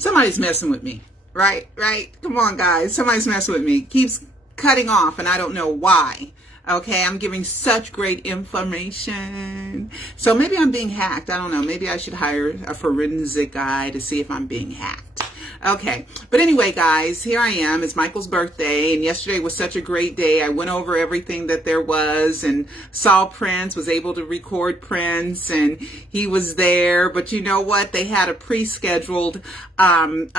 Somebody's messing with me. Right? Come on, guys. Somebody's messing with me. Keeps cutting off, and I don't know why. Okay, I'm giving such great information. So maybe I'm being hacked. I don't know. Maybe I should hire a forensic guy to see if I'm being hacked. Okay, but anyway, guys, here I am. It's Michael's birthday, and yesterday was such a great day. I went over everything that there was and saw Prince, was able to record Prince, and he was there. But you know what? They had a pre-scheduled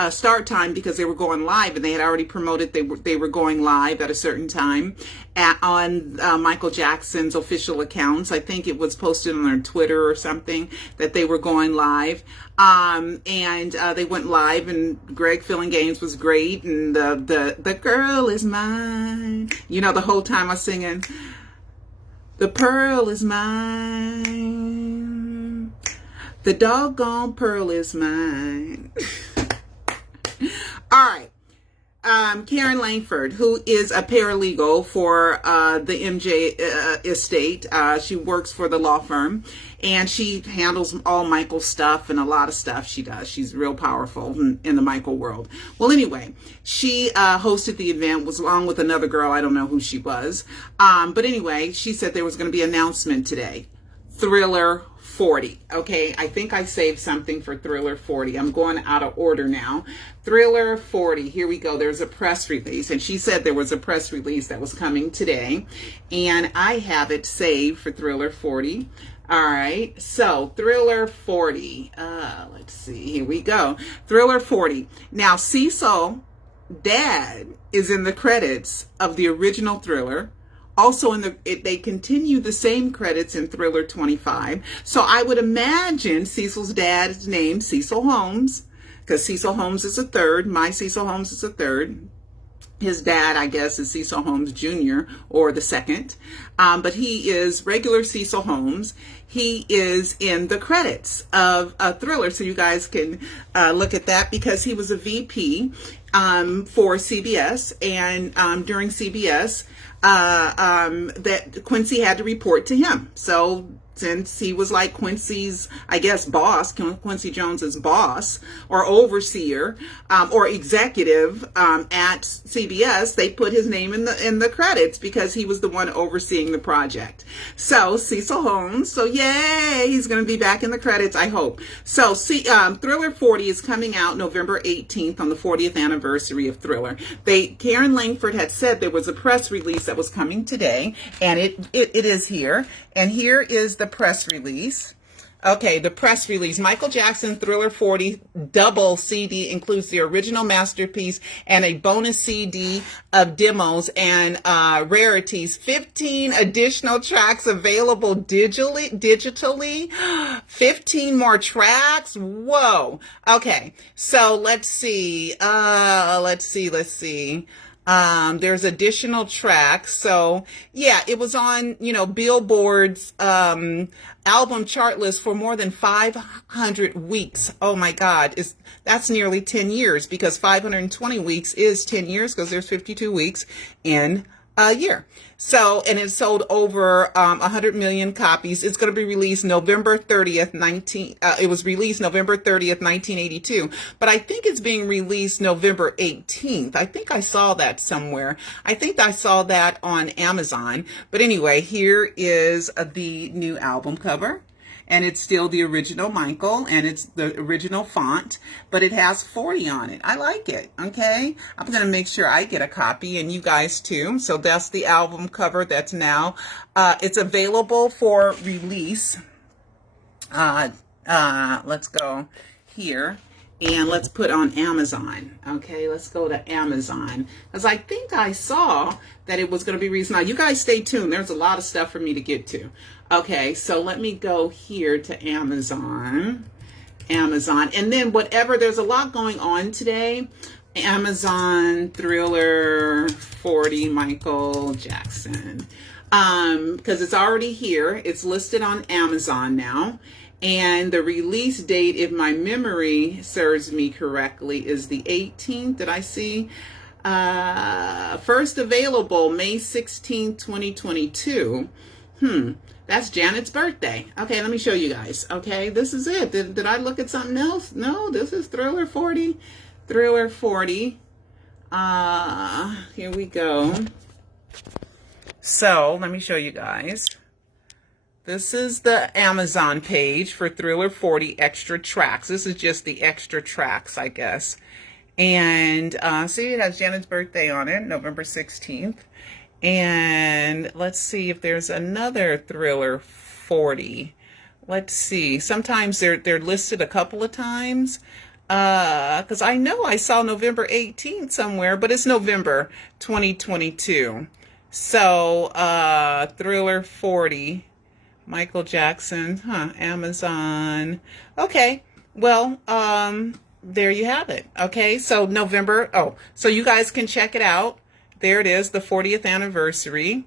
start time because they were going live, and they had already promoted they were going live at a certain time on Michael Jackson's official accounts. I think it was posted on their Twitter or something that they were going live. And they went live, and Greg Filling Games was great, and the girl is mine. You know, the whole time I was singing, the pearl is mine, the doggone pearl is mine. All right. Karen Langford, who is a paralegal for the MJ estate. She works for the law firm, and she handles all Michael's stuff and a lot of stuff she does. She's real powerful in the Michael world. Well, anyway, she hosted the event, was along with another girl. I don't know who she was. But anyway, she said there was going to be an announcement today. Thriller 40. Okay, I think I saved something for Thriller 40. I'm going out of order now. Thriller 40. Here we go. There's a press release, and she said there was a press release that was coming today, and I have it saved for Thriller 40. All right, so Thriller 40. Let's see. Here we go. Thriller 40. Now, Cecil, Dad, is in the credits of the original Thriller. Also, they continue the same credits in Thriller 25. So I would imagine Cecil's dad is named Cecil Holmes, because Cecil Holmes is a third. My Cecil Holmes is a third. His dad, I guess, is Cecil Holmes Jr. or the second. But he is regular Cecil Holmes. He is in the credits of Thriller, so you guys can look at that, because he was a VP for CBS, and during CBS, that Quincy had to report to him. So since he was like Quincy's, I guess, boss, Quincy Jones's boss or overseer or executive at CBS, they put his name in the credits because he was the one overseeing the project. So Cecil Holmes, so yay, he's going to be back in the credits, I hope. So Thriller 40 is coming out November 18th on the 40th anniversary of Thriller. Karen Langford had said there was a press release that was coming today, and it is here. And here is the press release. Okay, the press release. Michael Jackson Thriller 40 double CD includes the original masterpiece and a bonus CD of demos and rarities. 15 additional tracks available digitally. 15 more tracks. Whoa. Okay, so let's see. There's additional tracks. So yeah, it was on, Billboard's album chart list for more than 500 weeks. Oh my God. That's nearly 10 years, because 520 weeks is 10 years, because there's 52 weeks in a year. So, and it sold over 100 million copies. It's going to be released November 30th, it was released November 30th, 1982, but I think it's being released November 18th. I think I saw that somewhere. I think I saw that on Amazon. But anyway, here is the new album cover. And it's still the original Michael, and it's the original font, but it has 40 on it. I like it, okay? I'm going to make sure I get a copy, and you guys too. So that's the album cover that's now. It's available for release. Let's go here. And let's put on Amazon. Okay, let's go to Amazon. Because I think I saw that it was going to be released. Now, you guys stay tuned. There's a lot of stuff for me to get to. Okay, so let me go here to Amazon. And then whatever, there's a lot going on today. Amazon Thriller 40 Michael Jackson. Because it's already here. It's listed on Amazon now. And the release date, if my memory serves me correctly, is the 18th. Did I see? First available May 16th, 2022. That's Janet's birthday. Okay, let me show you guys. Okay, this is it. Did I look at something else? No, this is Thriller 40. Thriller 40. Here we go. So, let me show you guys. This is the Amazon page for Thriller 40 extra tracks. This is just the extra tracks, I guess. And see, it has Janet's birthday on it, November 16th. And let's see if there's another Thriller 40. Let's see. Sometimes they're listed a couple of times. Because I know I saw November 18th somewhere, but it's November 2022. So, Thriller 40, Michael Jackson, Amazon. Okay, well, there you have it. Okay, so November, so you guys can check it out. There it is, the 40th anniversary.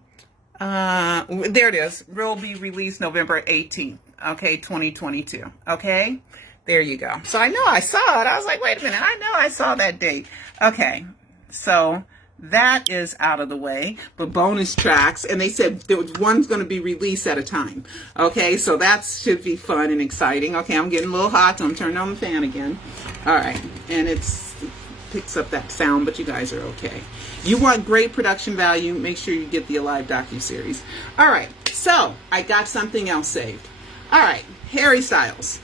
There it is. Will be released November 18th, okay, 2022, okay? There you go. So I know I saw it. I was like, wait a minute, I know I saw that date. Okay, so that is out of the way. But bonus tracks, and they said there was one's going to be released at a time. Okay, so that should be fun and exciting. Okay, I'm getting a little hot, so I'm turning on the fan again. All right, and it picks up that sound, but you guys are okay. You want great production value, make sure you get the Alive Docu-series. All right, so I got something else saved. All right, Harry Styles.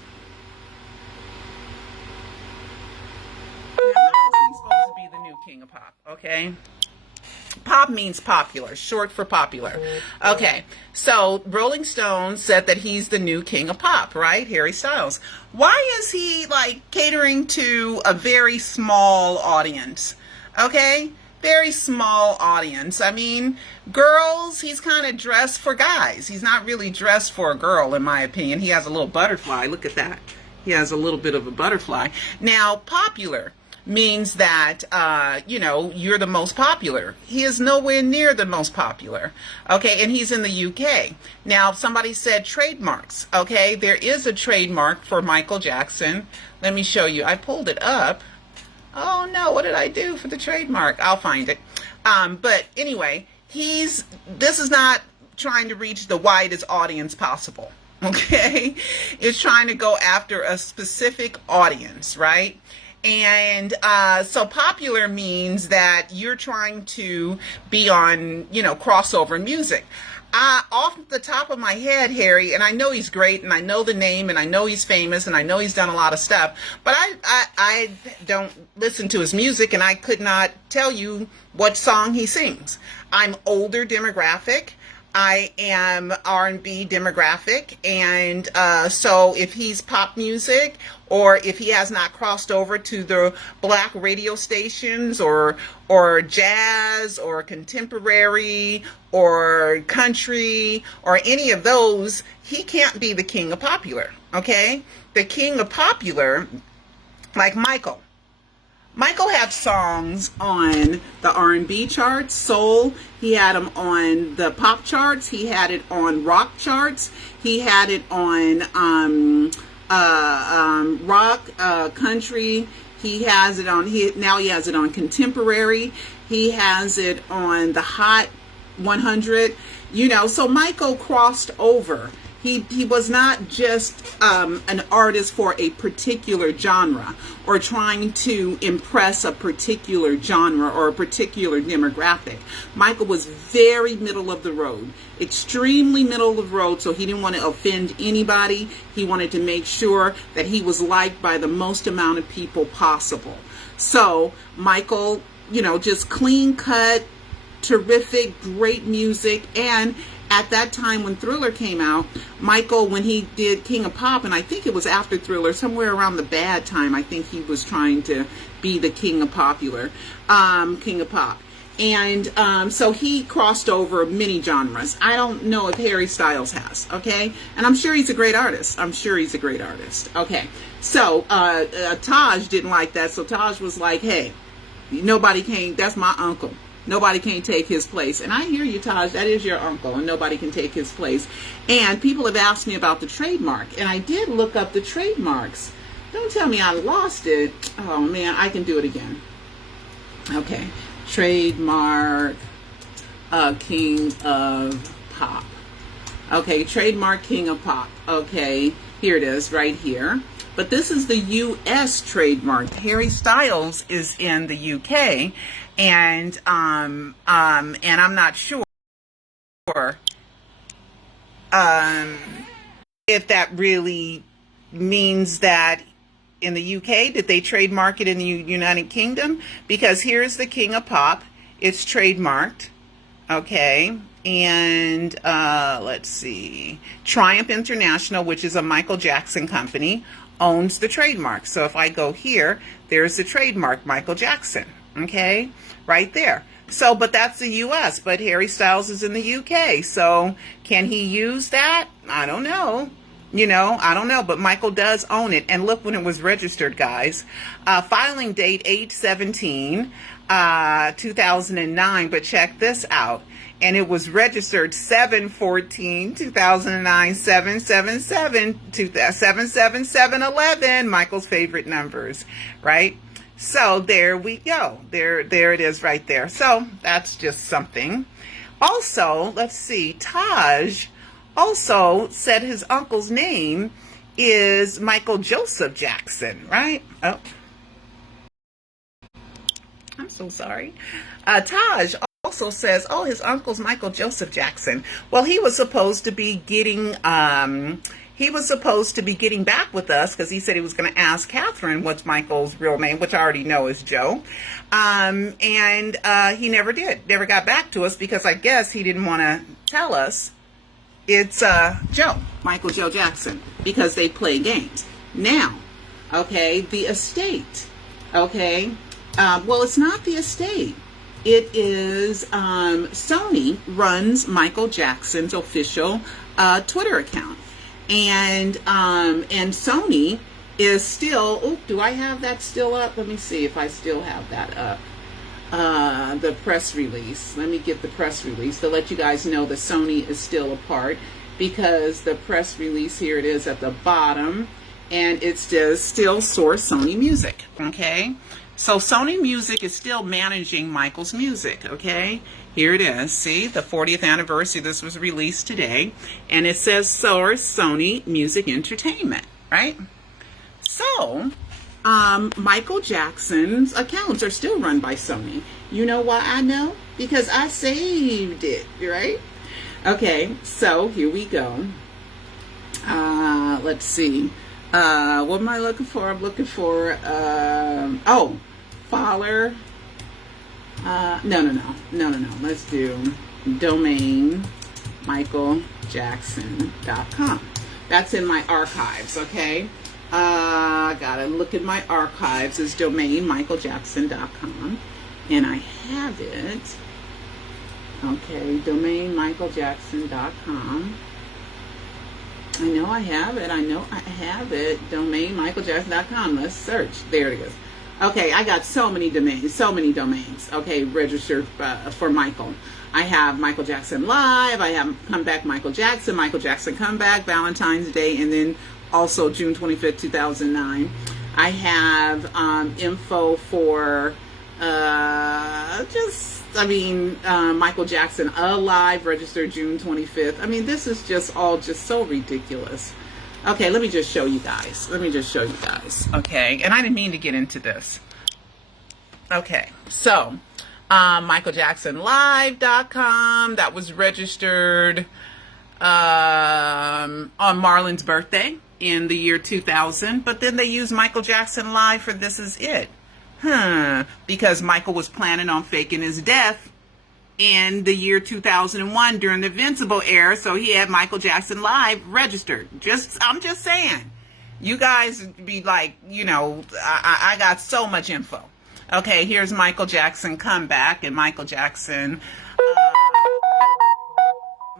He's supposed to be the new king of pop, okay? Pop means popular, short for popular. Okay, so Rolling Stone said that he's the new king of pop, right? Harry Styles. Why is he like catering to a very small audience? Okay, very small audience. I mean, girls, he's kind of dressed for guys. He's not really dressed for a girl, in my opinion. He has a little butterfly. Look at that. He has a little bit of a butterfly. Now, popular means that, you're the most popular. He is nowhere near the most popular. Okay, and he's in the UK. Now, somebody said trademarks. Okay, there is a trademark for Michael Jackson. Let me show you. I pulled it up. Oh, no, what did I do for the trademark? I'll find it. But anyway, this is not trying to reach the widest audience possible. Okay, it's trying to go after a specific audience, right? And so popular means that you're trying to be on, crossover music. Off the top of my head, Harry, and I know he's great, and I know the name, and I know he's famous, and I know he's done a lot of stuff, but I don't listen to his music, and I could not tell you what song he sings. I'm older demographic. I am R&B demographic, and so if he's pop music, or if he has not crossed over to the black radio stations, or jazz, or contemporary, or country, or any of those, he can't be the king of popular, okay? The king of popular, like Michael. Michael had songs on the R&B charts, soul. He had them on the pop charts. He had it on rock charts. He had it on rock, country. He has it on. Now he has it on contemporary. He has it on the Hot 100. So Michael crossed over. He was not just an artist for a particular genre, or trying to impress a particular genre or a particular demographic. Michael was very middle of the road, extremely middle of the road, so he didn't want to offend anybody. He wanted to make sure that he was liked by the most amount of people possible. So Michael, just clean cut, terrific, great music. And at that time when Thriller came out, Michael, when he did King of Pop, and I think it was after Thriller, somewhere around the bad time, I think he was trying to be the king of popular, King of Pop. And so he crossed over many genres. I don't know if Harry Styles has, okay? And I'm sure he's a great artist. Okay. So Taj didn't like that. So Taj was like, hey, nobody can, that's my uncle. Nobody can take his place. And I hear you, Taj. That is your uncle, and nobody can take his place. And people have asked me about the trademark, and I did look up the trademarks. Don't tell me I lost it. Oh, man, I can do it again. Okay. Trademark King of Pop. Okay, trademark King of Pop. Okay, here it is right here. But this is the U.S. trademark. Harry Styles is in the U.K. and I'm not sure if that really means that in the UK, did they trademark it in the United Kingdom? Because here's the King of Pop. It's trademarked. Okay. And let's see. Triumph International, which is a Michael Jackson company, owns the trademark. So if I go here, there's the trademark, Michael Jackson. Okay. Right there. So, but that's the US, but Harry Styles is in the UK. So can he use that? I don't know. I don't know, but Michael does own it. And look when it was registered, guys. Filing date 8/17, 2009. But check this out. And it was registered 7/14/2009, 7/77, 7/77/11. Michael's favorite numbers, right? So there we go. There it is right there. So that's just something. Also, let's see. Taj also said his uncle's name is Michael Joseph Jackson, right? Oh, I'm so sorry. Taj also says, oh, his uncle's Michael Joseph Jackson. Well, he was supposed to be getting back with us because he said he was going to ask Catherine what's Michael's real name, which I already know is Joe. And he never did. Never got back to us because I guess he didn't want to tell us it's Joe, Michael Joe Jackson, because they play games. Now, okay, the estate, okay, well, it's not the estate. It is Sony runs Michael Jackson's official Twitter account. And Sony is still, oh, do I have that still up? Let me see if I still have that up. The press release. Let me get the press release to let you guys know that Sony is still a part, because the press release, here it is at the bottom, and it says still source Sony Music. Okay, so Sony Music is still managing Michael's music. Okay, here it is. See, the 40th anniversary. This was released today, and it says source Sony Music Entertainment. Right. So Michael Jackson's accounts are still run by Sony. You know why I know? Because I saved it, right? Okay, so here we go. Let's see. What am I looking for? I'm looking for, Fowler. No. Let's do domain michaeljackson.com. That's in my archives, okay? Gotta look at my archives. It's domain michaeljackson.com, and I have it. Okay, domain michaeljackson.com. I know I have it. Domain michaeljackson.com. Let's search. There it is. Okay, I got so many domains. Okay, registered for Michael. I have Michael Jackson Live. I have Comeback Michael Jackson Comeback, Valentine's Day, and then also June 25th, 2009. I have info for Michael Jackson Alive, registered June 25th. I mean, this is just all just so ridiculous. Okay, let me just show you guys. Okay, and I didn't mean to get into this. Okay, so MichaelJacksonLive.com, that was registered on Marlon's birthday in the year 2000, but then they used Michael Jackson Live for This Is It. Because Michael was planning on faking his death in the year 2001 during the Invincible era, so he had Michael Jackson Live registered. I'm just saying. You guys be like, I got so much info. Okay, here's Michael Jackson Comeback, and Michael Jackson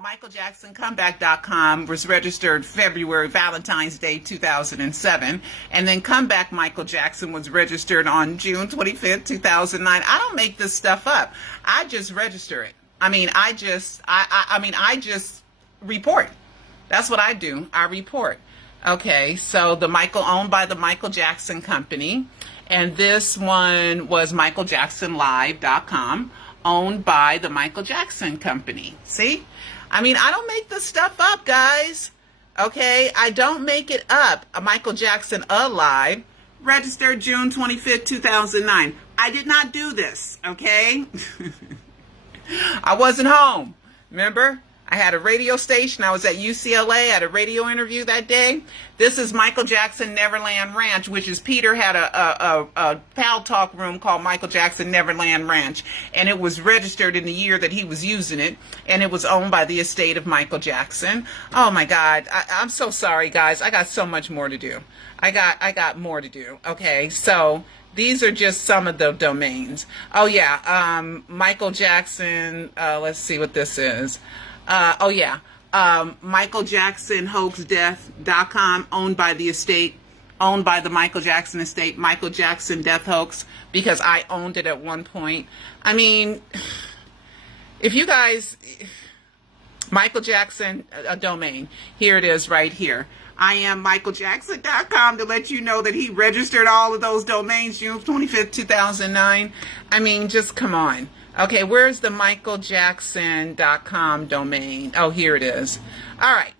MichaelJacksonComeback.com was registered February, Valentine's Day 2007. And then Comeback Michael Jackson was registered on June 25th, 2009. I don't make this stuff up. I just register it. I just report. That's what I do. I report. Okay, so the Michael owned by the Michael Jackson Company. And this one was MichaelJacksonLive.com, owned by the Michael Jackson Company. See? I mean, I don't make this stuff up, guys. Okay, I don't make it up. Michael Jackson Alive, registered June 25th, 2009. I did not do this, okay? I wasn't home. Remember? I had a radio station. I was at UCLA. I had a radio interview that day. This is Michael Jackson Neverland Ranch, which is Peter had a pal talk room called Michael Jackson Neverland Ranch. And it was registered in the year that he was using it. And it was owned by the estate of Michael Jackson. Oh my God. I'm so sorry, guys. I got so much more to do. I got more to do. Okay. So these are just some of the domains. Oh yeah. Michael Jackson. Let's see what this is. Michael Jackson HOAXdeath.com, owned by the estate, owned by the Michael Jackson estate, Michael Jackson Death Hoax, because I owned it at one point. I mean, if you guys, Michael Jackson, a domain, here it is right here. I am MichaelJackson.com to let you know that he registered all of those domains June 25th, 2009. I mean, just come on. Okay, where's the michaeljackson.com domain? Oh, here it is. All right.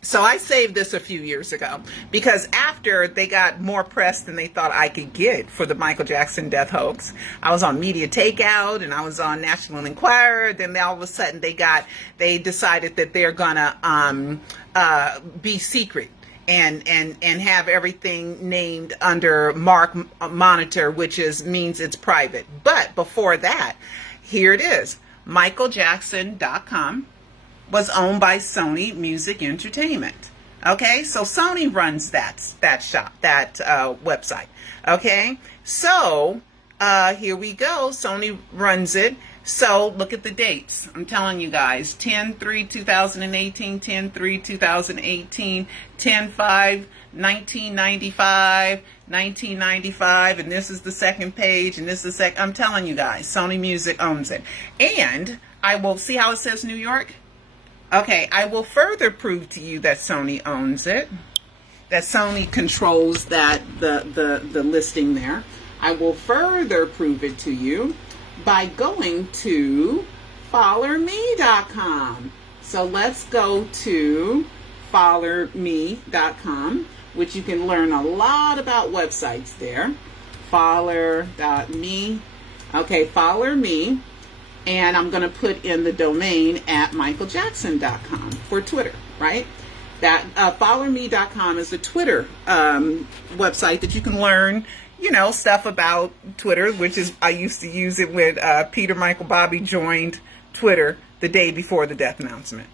So I saved this a few years ago because after they got more press than they thought I could get for the Michael Jackson death hoax, I was on Media Takeout and I was on National Enquirer. Then all of a sudden they decided that they're gonna be secret and have everything named under Mark Monitor, which means it's private. But before that, here it is. MichaelJackson.com was owned by Sony Music Entertainment. Okay, so Sony runs that website. Okay, so here we go. Sony runs it. So look at the dates. I'm telling you guys, 10/3/2018, 10/3/2018, 10/5/1995, 1995, and this is the second page, and this is I'm telling you guys, Sony Music owns it. And I will see how it says New York. Okay, I will further prove to you that Sony owns it, that Sony controls the listing there. I will further prove it to you by going to follerme.com. So let's go to follerme.com, which you can learn a lot about websites there. Foller.me. Okay, follerme. And I'm going to put in the domain at michaeljackson.com for Twitter, right? That follerme.com is a Twitter website that you can learn, stuff about Twitter, which is, I used to use it when Peter Michael Bobby joined Twitter the day before the death announcement.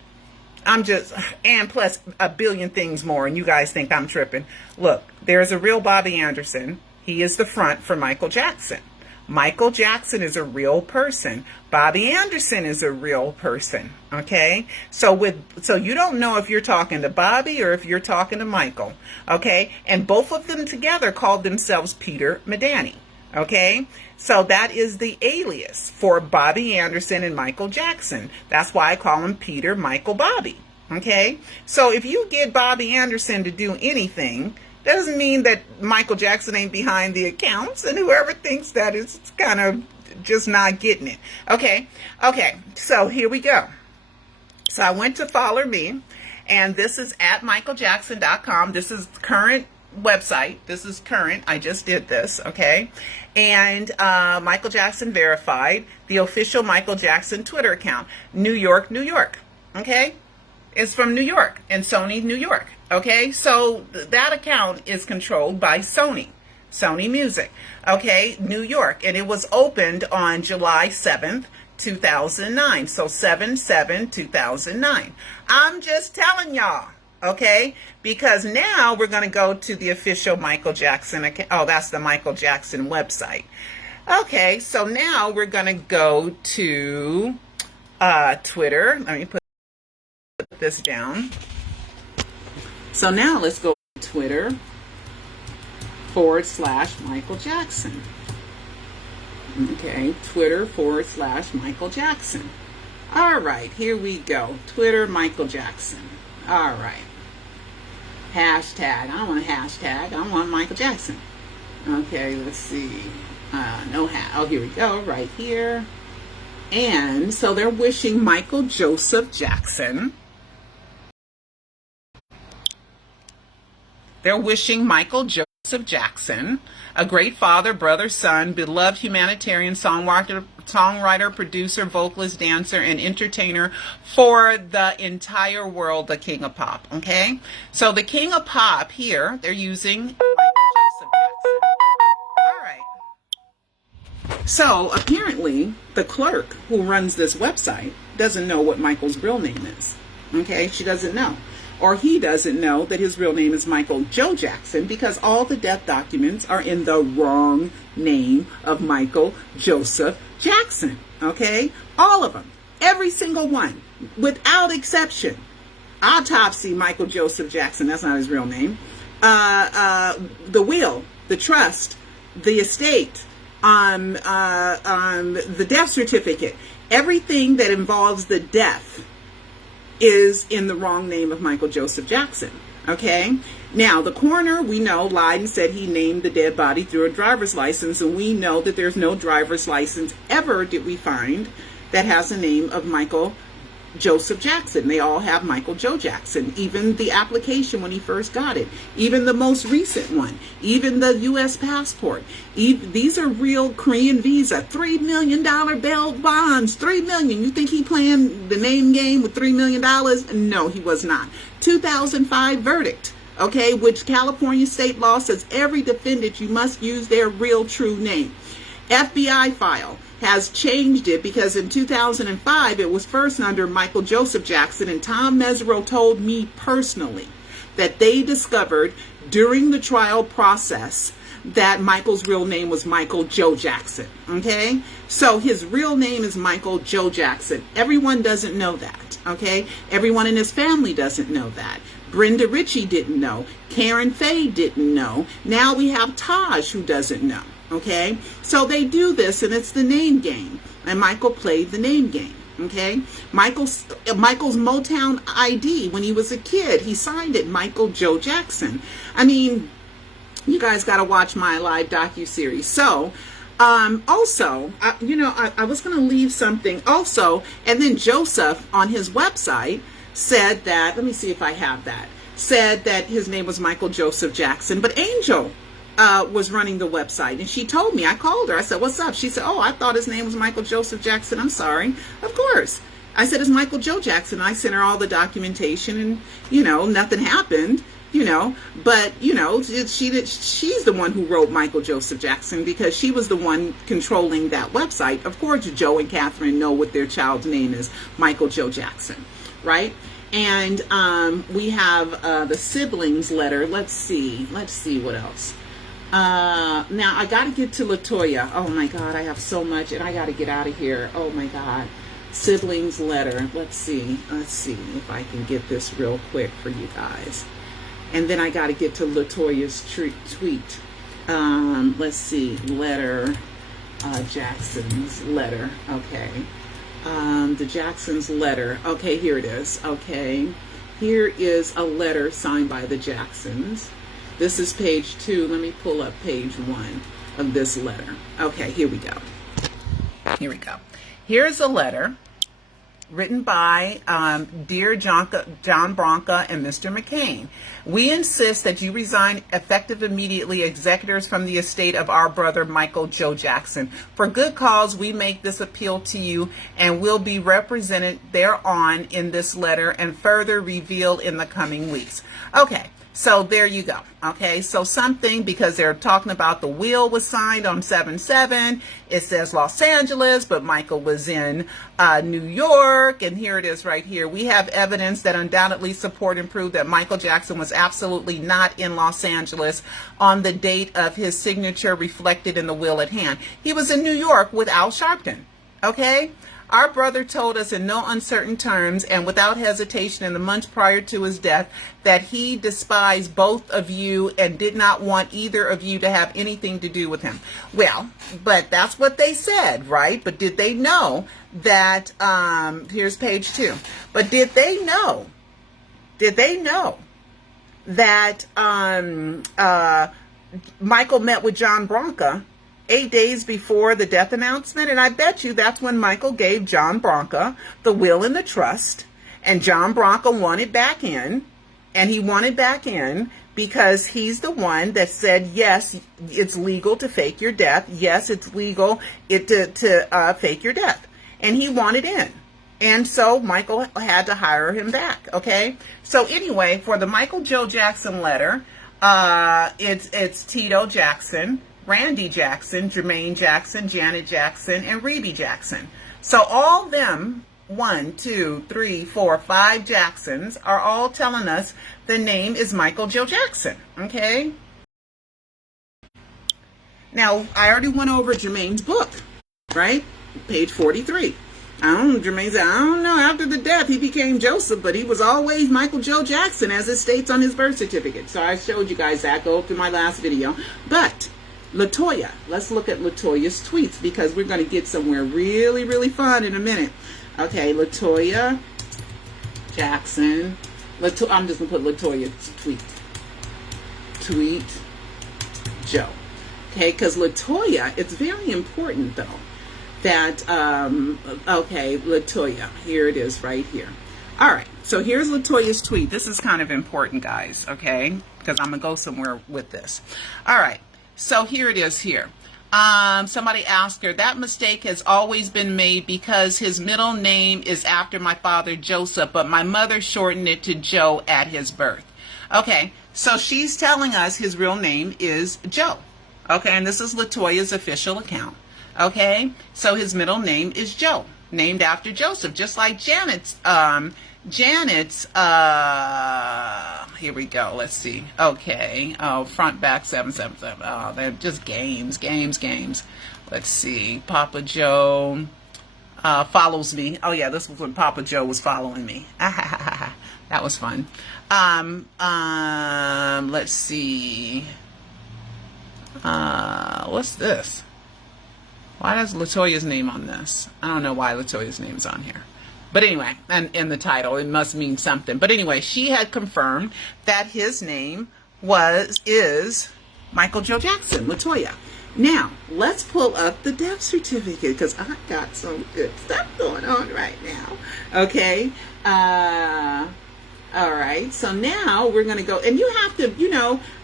And plus a billion things more, and you guys think I'm tripping. Look, there's a real Bobby Anderson. He is the front for Michael Jackson. Michael Jackson is a real person. Bobby Anderson is a real person. Okay? So you don't know if you're talking to Bobby or if you're talking to Michael. Okay? And both of them together called themselves Peter Medani. Okay? So that is the alias for Bobby Anderson and Michael Jackson. That's why I call him Peter Michael Bobby. Okay? So if you get Bobby Anderson to do anything, that doesn't mean that Michael Jackson ain't behind the accounts, and whoever thinks that is kind of just not getting it. Okay, so here we go. So I went to Follow Me, and this is at michaeljackson.com. This is current website. This is current. I just did this, okay? And Michael Jackson Verified, the official Michael Jackson Twitter account, New York, New York, okay? It's from New York and Sony, New York. Okay, so that account is controlled by Sony Music, okay, New York, and it was opened on July 7th, 2009, so 7/7/2009. I'm just telling y'all, okay, because now we're going to go to the official Michael Jackson account. Oh, that's the Michael Jackson website. Okay, so now we're going to go to Twitter. Let me put this down. So now let's go to Twitter /Michael Jackson. Okay, Twitter /Michael Jackson. All right, here we go. Twitter Michael Jackson. All right. Hashtag. I don't want a hashtag. I want Michael Jackson. Okay, let's see. No hat. Oh, here we go. Right here. And so they're wishing Michael Joseph Jackson. They're wishing Michael Joseph Jackson, a great father, brother, son, beloved humanitarian, songwriter, producer, vocalist, dancer, and entertainer for the entire world, the King of Pop. Okay? So the King of Pop here, they're using Michael Joseph Jackson. All right. So apparently, the clerk who runs this website doesn't know what Michael's real name is. Okay? She doesn't know. Or he doesn't know that his real name is Michael Joe Jackson, because all the death documents are in the wrong name of Michael Joseph Jackson. Okay? All of them. Every single one. Without exception. Autopsy Michael Joseph Jackson. That's not his real name. The will, the trust, the estate, the death certificate. Everything that involves the death is in the wrong name of Michael Joseph Jackson. Okay? Now, the coroner, we know, lied and said he named the dead body through a driver's license, and we know that there's no driver's license ever did we find that has the name of Michael Joseph Jackson. They all have Michael Joe Jackson. Even the application when he first got it. Even the most recent one. Even the U.S. passport. These are real Korean visa. $3 million bail bonds. $3 million. You think he playing the name game with $3 million? No, he was not. 2005 verdict. Okay, which California state law says every defendant, you must use their real true name. FBI file has changed it because in 2005 it was first under Michael Joseph Jackson, and Tom Mesereau told me personally that they discovered during the trial process that Michael's real name was Michael Joe Jackson. Okay, so his real name is Michael Joe Jackson. Everyone doesn't know that. Okay, everyone in his family doesn't know that. Brenda Ritchie didn't know. Karen Faye didn't know. Now we have Taj who doesn't know. Okay, so they do this, and it's the name game, and Michael played the name game. Okay, Michael's Motown ID when he was a kid, he signed it Michael Joe Jackson. I mean, you guys got to watch my Alive Docu-series. So also, I was going to leave something also, and then Joseph on his website said that, let me see if I have that, said that his name was Michael Joseph Jackson, but Angel was running the website, and she told me, I called her, I said, what's up? She said, oh, I thought his name was Michael Joseph Jackson. I'm sorry. Of course. I said, it's Michael Joe Jackson. I sent her all the documentation, and, nothing happened, but, she's the one who wrote Michael Joseph Jackson because she was the one controlling that website. Of course, Joe and Catherine know what their child's name is, Michael Joe Jackson, right? And we have the siblings letter. Let's see what else. Now I got to get to Latoya. Oh my God, I have so much, and I got to get out of here. Oh my God. Siblings letter. Let's see if I can get this real quick for you guys. And then I got to get to Latoya's tweet. Let's see. Letter. Jackson's letter. Okay. The Jackson's letter. Okay, here it is. Okay. Here is a letter signed by the Jacksons. This is page 2. Let me pull up page 1 of this letter. Okay, here we go. Here we go. Here's a letter written by Dear John Branca and Mr. McCain. We insist that you resign effective immediately, executors from the estate of our brother Michael Joe Jackson. For good cause, we make this appeal to you and will be represented thereon in this letter and further revealed in the coming weeks. Okay. So there you go. Okay, so something, because they're talking about the will was signed on 7/7. It says Los Angeles, but Michael was in New York. And here it is right here. We have evidence that undoubtedly support and prove that Michael Jackson was absolutely not in Los Angeles on the date of his signature reflected in the will at hand. He was in New York with Al Sharpton. Okay? Our brother told us in no uncertain terms and without hesitation in the months prior to his death that he despised both of you and did not want either of you to have anything to do with him. Well, but that's what they said, right? But did they know that, here's page 2. But did they know that Michael met with John Branca 8 days before the death announcement, and I bet you that's when Michael gave John Branca the will and the trust, and John Branca wanted back in, and he wanted back in because he's the one that said, yes, it's legal to fake your death. Yes, it's legal to fake your death. And he wanted in. And so Michael had to hire him back, okay? So anyway, for the Michael Joe Jackson letter, it's Tito Jackson, Randy Jackson, Jermaine Jackson, Janet Jackson, and Reby Jackson. So all them 1, 2, 3, 4, 5 Jacksons are all telling us the name is Michael Joe Jackson, okay? Now, I already went over Jermaine's book, right? Page 43. Jermaine said, I don't know, after the death he became Joseph, but he was always Michael Joe Jackson, as it states on his birth certificate. So I showed you guys that. Go to my last video. But Latoya, let's look at Latoya's tweets, because we're going to get somewhere really, really fun in a minute. Okay, Latoya Jackson. I'm just going to put Latoya's tweet Joe. Okay, because Latoya, it's very important, though, that, okay, Latoya, here it is right here. All right, so here's Latoya's tweet. This is kind of important, guys, okay, because I'm going to go somewhere with this. All right, so here it is here. Somebody asked her, that mistake has always been made because his middle name is after my father, Joseph, but my mother shortened it to Joe at his birth. Okay, so she's telling us his real name is Joe. Okay, and this is Latoya's official account. Okay, so his middle name is Joe, named after Joseph, just like Janet's, here we go, let's see, okay, oh, front, back, 777, oh, they're just games. Let's see, Papa Joe, follows me, oh yeah, this was when Papa Joe was following me, that was fun, let's see, what's this? Why does Latoya's name on this? I don't know why Latoya's name's on here. But anyway, and in the title, it must mean something. But anyway, she had confirmed that his name is Michael Joe Jackson, Latoya. Now, let's pull up the death certificate, because I got some good stuff going on right now. Okay. All right, so now we're going to go, and you have to,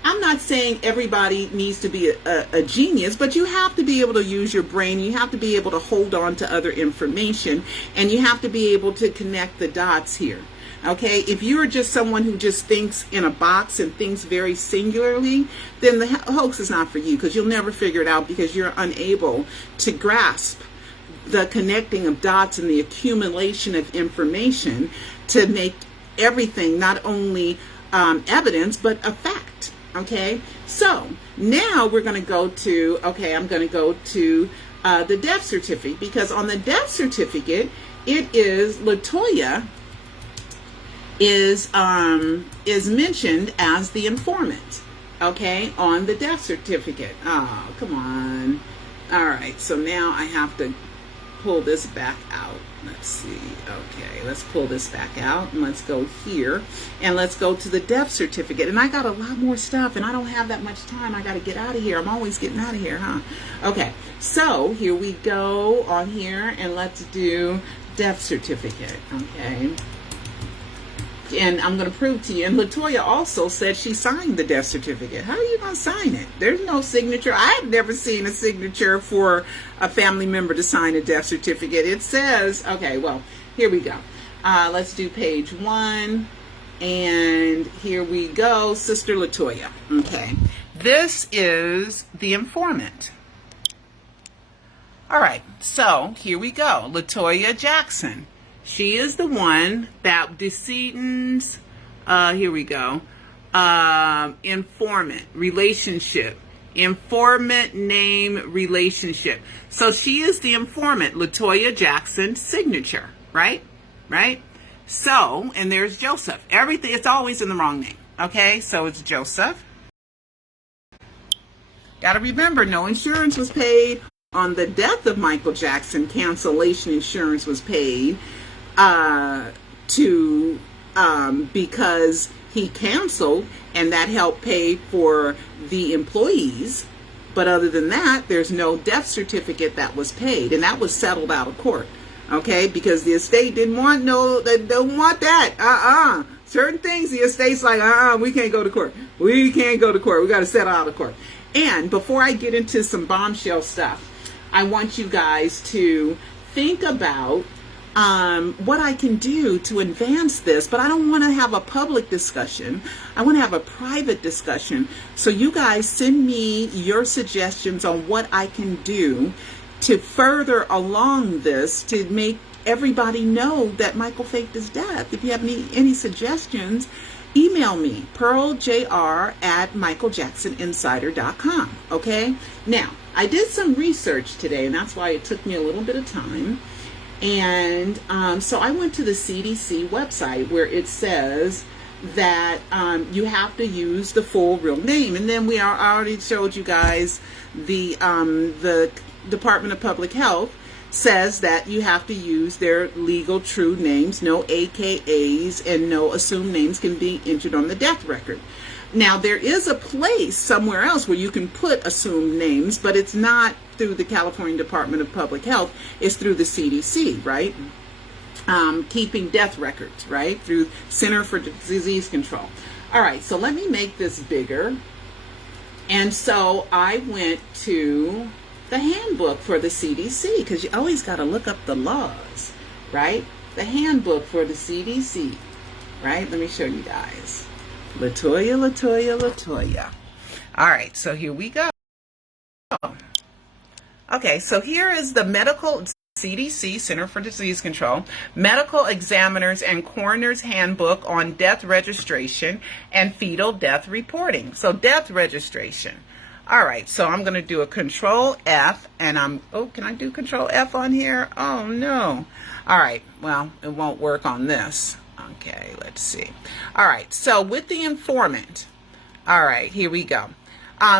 I'm not saying everybody needs to be a genius, but you have to be able to use your brain. You have to be able to hold on to other information, and you have to be able to connect the dots here. Okay, if you're just someone who just thinks in a box and thinks very singularly, then the hoax is not for you, because you'll never figure it out, because you're unable to grasp the connecting of dots and the accumulation of information to make everything not only evidence but a fact. Okay, so now we're going to go to, I'm going to go to the death certificate, because on the death certificate it is Latoya is mentioned as the informant, okay, on the death certificate. Oh, come on. All right, so now I have to pull this back out. Let's see. Okay, let's pull this back out, and let's go here, and let's go to the death certificate. And I got a lot more stuff, and I don't have that much time. I got to get out of here. I'm always getting out of here, huh? Okay, so here we go on here, and let's do death certificate. Okay. And I'm going to prove to you. And Latoya also said she signed the death certificate. How are you going to sign it? There's no signature. I've never seen a signature for a family member to sign a death certificate. It says, okay, well, here we go. Let's do page 1. And here we go. Sister Latoya. Okay. This is the informant. All right. So here we go. Latoya Jackson. She is the one that decedent's, here we go, informant, relationship, informant name, relationship. So she is the informant, Latoya Jackson, signature, right? Right? So, and there's Joseph. Everything, it's always in the wrong name, okay? So it's Joseph. Got to remember, no insurance was paid. On the death of Michael Jackson, cancellation insurance was paid. Because he canceled, and that helped pay for the employees, But other than that, there's no death certificate that was paid, and that was settled out of court. Okay, because the estate didn't want they don't want that. Certain things the estate's like, we can't go to court. We can't go to court. We got to settle out of court. And before I get into some bombshell stuff, I want you guys to think about what I can do to advance this, but I don't want to have a public discussion. I want to have a private discussion. So you guys send me your suggestions on what I can do to further along this to make everybody know that Michael faked his death. If you have any suggestions, email me, pearljr@michaeljacksoninsider.com. Okay? Now, I did some research today, and that's why it took me a little bit of time. And so I went to the CDC website where it says that you have to use the full real name. And then I already showed you guys the Department of Public Health says that you have to use their legal true names, no AKAs, and no assumed names can be entered on the death record. Now, there is a place somewhere else where you can put assumed names, but it's not through the California Department of Public Health. It's through the CDC, right? Keeping death records, right? Through Center for Disease Control. All right, so let me make this bigger. And so I went to the handbook for the CDC, because you always got to look up the laws, right? The handbook for the CDC, right? Let me show you guys. Latoya. All right, so here we go. Okay, so here is the medical CDC, Center for Disease Control, Medical Examiners and Coroners Handbook on Death Registration and Fetal Death Reporting. So death registration. All right, so I'm going to do a Control F, and can I do Control F on here? Oh, no. All right, well, it won't work on this. Okay, let's see. All right, so with the informant, all right, here we go.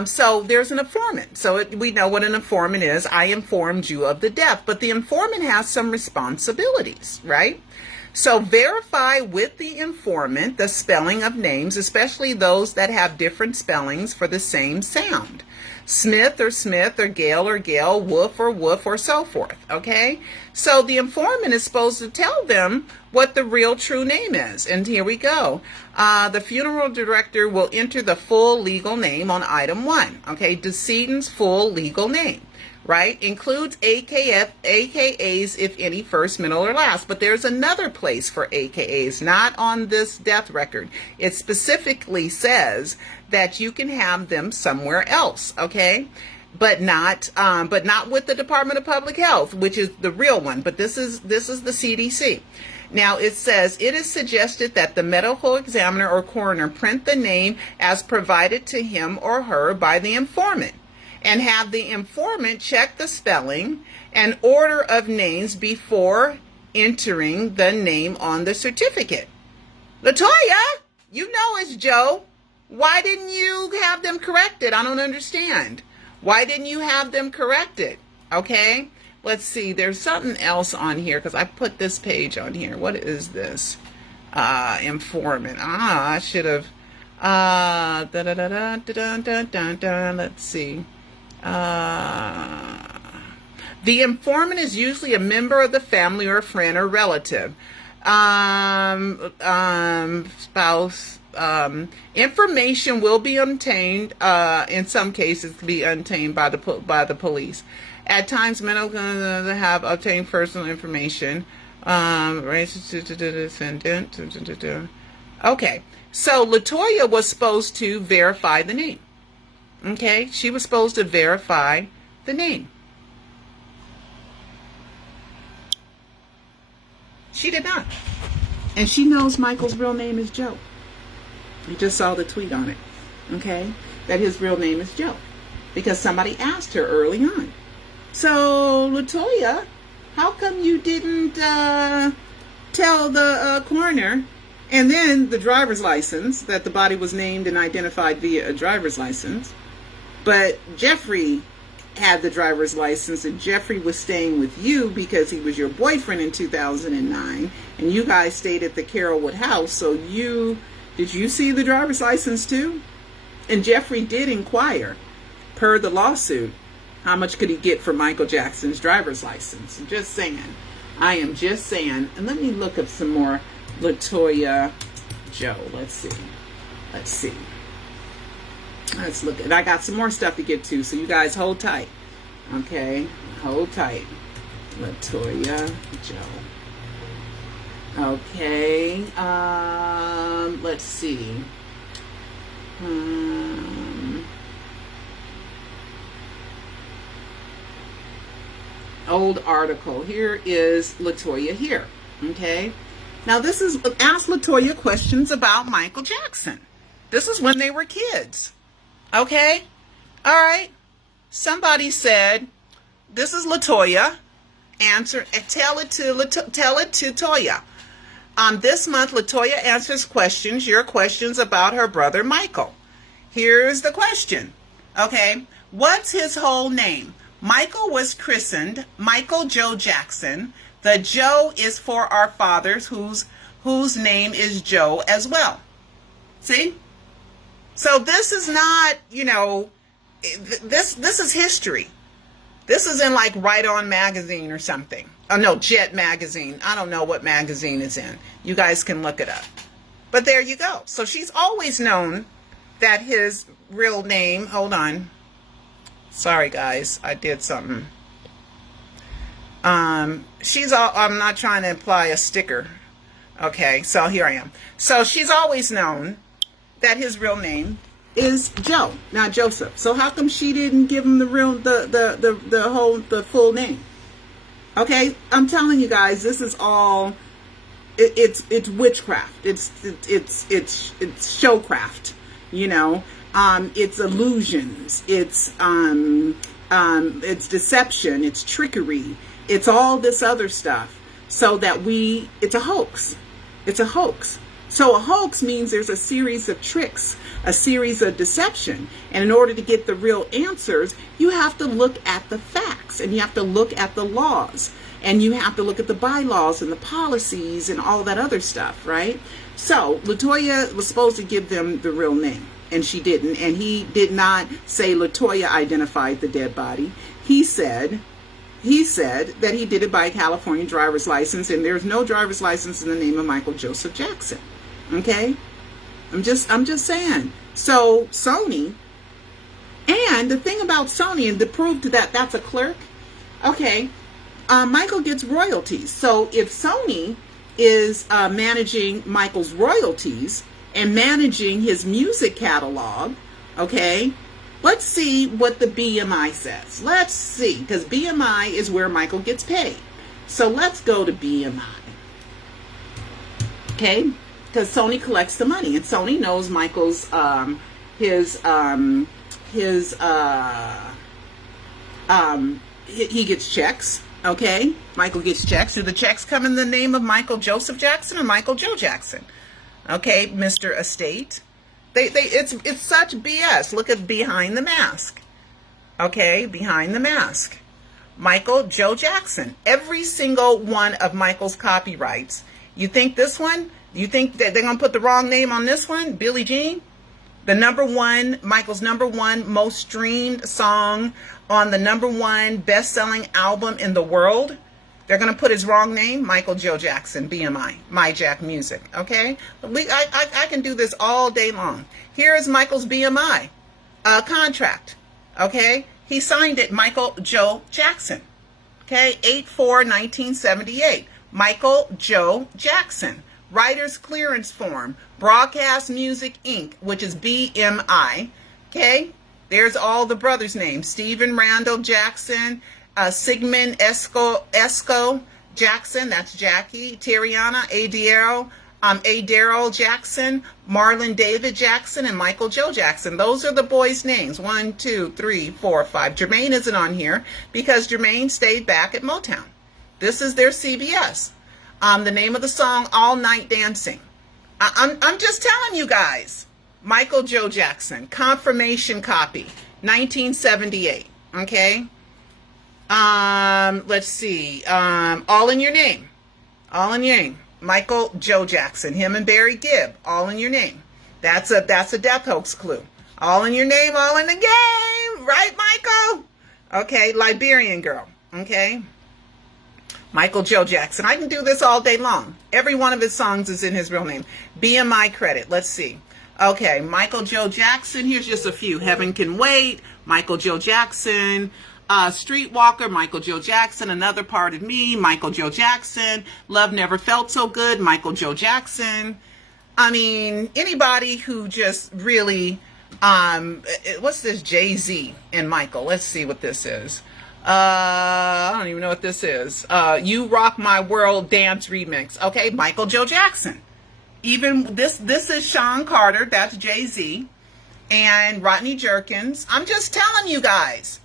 So there's an informant. So we know what an informant is. I informed you of the death, but the informant has some responsibilities, right? So verify with the informant the spelling of names, especially those that have different spellings for the same sound. Smith or Gale, Wolf, or so forth, okay? So the informant is supposed to tell them what the real true name is. And here we go. The funeral director will enter the full legal name on item 1, okay? Decedent's full legal name, right? Includes AKAs, if any, first, middle, or last. But there's another place for AKAs, not on this death record. It specifically says that you can have them somewhere else, okay? But not with the Department of Public Health, which is the real one. But this is the CDC. Now it says it is suggested that the medical examiner or coroner print the name as provided to him or her by the informant, and have the informant check the spelling and order of names before entering the name on the certificate. Latoya, you know it's Joe. Why didn't you have them corrected? I don't understand. Why didn't you have them corrected? Okay, let's see. There's something else on here because I put this page on here. What is this? Informant. I should have. Let's see. The informant is usually a member of the family or a friend or relative. Spouse. Information will be obtained, in some cases, be obtained by the police. At times, medical have obtained personal information. Okay, so Latoya was supposed to verify the name. Okay, she was supposed to verify the name. She did not. And she knows Michael's real name is Joe. You just saw the tweet on it, okay? That his real name is Joe. Because somebody asked her early on. So, Latoya, how come you didn't tell the coroner and then the driver's license that the body was named and identified via a driver's license? But Jeffrey had the driver's license, and Jeffrey was staying with you because he was your boyfriend in 2009, and you guys stayed at the Carrollwood house. So did you see the driver's license too? And Jeffrey did inquire per the lawsuit, how much could he get for Michael Jackson's driver's license? I'm just saying. I am just saying. And let me look up some more Latoya Joe. Let's see. Let's look at, I got some more stuff to get to, so you guys hold tight. Okay, hold tight. Latoya Joe. Okay, let's see. Old article. Here is Latoya here. Okay. Now this is Ask Latoya questions about Michael Jackson. This is when they were kids. Okay. All right. Somebody said, "This is Latoya. Answer. Tell it to Toya. This month, Latoya answers questions. Your questions about her brother Michael. Here's the question. Okay. What's his whole name? Michael was christened Michael Joe Jackson. The Joe is for our fathers, whose name is Joe as well." See? So this is not, this is history. This is in like Right On magazine or something. Oh no, Jet magazine. I don't know what magazine it's in. You guys can look it up. But there you go. So she's always known that his real name, hold on. Sorry guys, I did something. I'm not trying to apply a sticker. Okay, so here I am. So she's always known that his real name is Joe, not Joseph. So how come she didn't give him the full name? Okay, I'm telling you guys, this is all it's witchcraft. It's showcraft, it's illusions, it's deception, it's trickery, it's all this other stuff, so that it's a hoax. It's a hoax. So a hoax means there's a series of tricks, a series of deception. And in order to get the real answers, you have to look at the facts, and you have to look at the laws, and you have to look at the bylaws and the policies and all that other stuff, right? So Latoya was supposed to give them the real name, and she didn't. And he did not say Latoya identified the dead body. He said that he did it by a California driver's license, and there's no driver's license in the name of Michael Joseph Jackson. Okay? I'm just saying. So Sony, and the thing about Sony, and to prove to that's a clerk, okay, Michael gets royalties. So if Sony is managing Michael's royalties and managing his music catalog, okay, let's see what the BMI says. Let's see, because BMI is where Michael gets paid. So let's go to BMI. Okay? Because Sony collects the money, and Sony knows Michael's he gets checks. Okay? Michael gets checks. Do the checks come in the name of Michael Joseph Jackson or Michael Joe Jackson? Okay, Mr. Estate. It's such BS. Look at Behind the Mask. Okay, Behind the Mask. Michael Joe Jackson. Every single one of Michael's copyrights. You think this one? You think that they're going to put the wrong name on this one? Billie Jean? Michael's number one most streamed song on the number one best-selling album in the world. They're going to put his wrong name, Michael Joe Jackson, BMI, My Jack Music, okay? I can do this all day long. Here is Michael's BMI contract, okay? He signed it, Michael Joe Jackson, okay? 8/4/1978, Michael Joe Jackson. Writer's Clearance Form, Broadcast Music Inc., which is BMI, okay? There's all the brothers' names, Stephen Randall Jackson, Sigmund Esco Jackson, that's Jackie, Tariana Daryl Jackson, Marlon David Jackson, and Michael Joe Jackson. Those are the boys' names. 1, 2, 3, 4, 5. Jermaine isn't on here because Jermaine stayed back at Motown. This is their CBS. The name of the song, All Night Dancing. I'm just telling you guys. Michael Joe Jackson, confirmation copy, 1978. Okay. Let's see. All in Your Name. All in Your Name. Michael Joe Jackson. Him and Barry Gibb. All in Your Name. That's a death hoax clue. All in Your Name, all in the game. Right, Michael? Okay, Liberian girl. Okay. Michael Joe Jackson. I can do this all day long. Every one of his songs is in his real name. BMI credit. Let's see. Okay, Michael Joe Jackson. Here's just a few. Heaven Can Wait. Michael Joe Jackson. Streetwalker. Michael Joe Jackson. Another Part of Me. Michael Joe Jackson. Love Never Felt So Good. Michael Joe Jackson. I mean, anybody who just really, what's this? Jay-Z and Michael. Let's see what this is. I don't even know what this is. You Rock My World Dance Remix. Okay, Michael Joe Jackson. Even this is Sean Carter. That's Jay-Z. And Rodney Jerkins. I'm just telling you guys.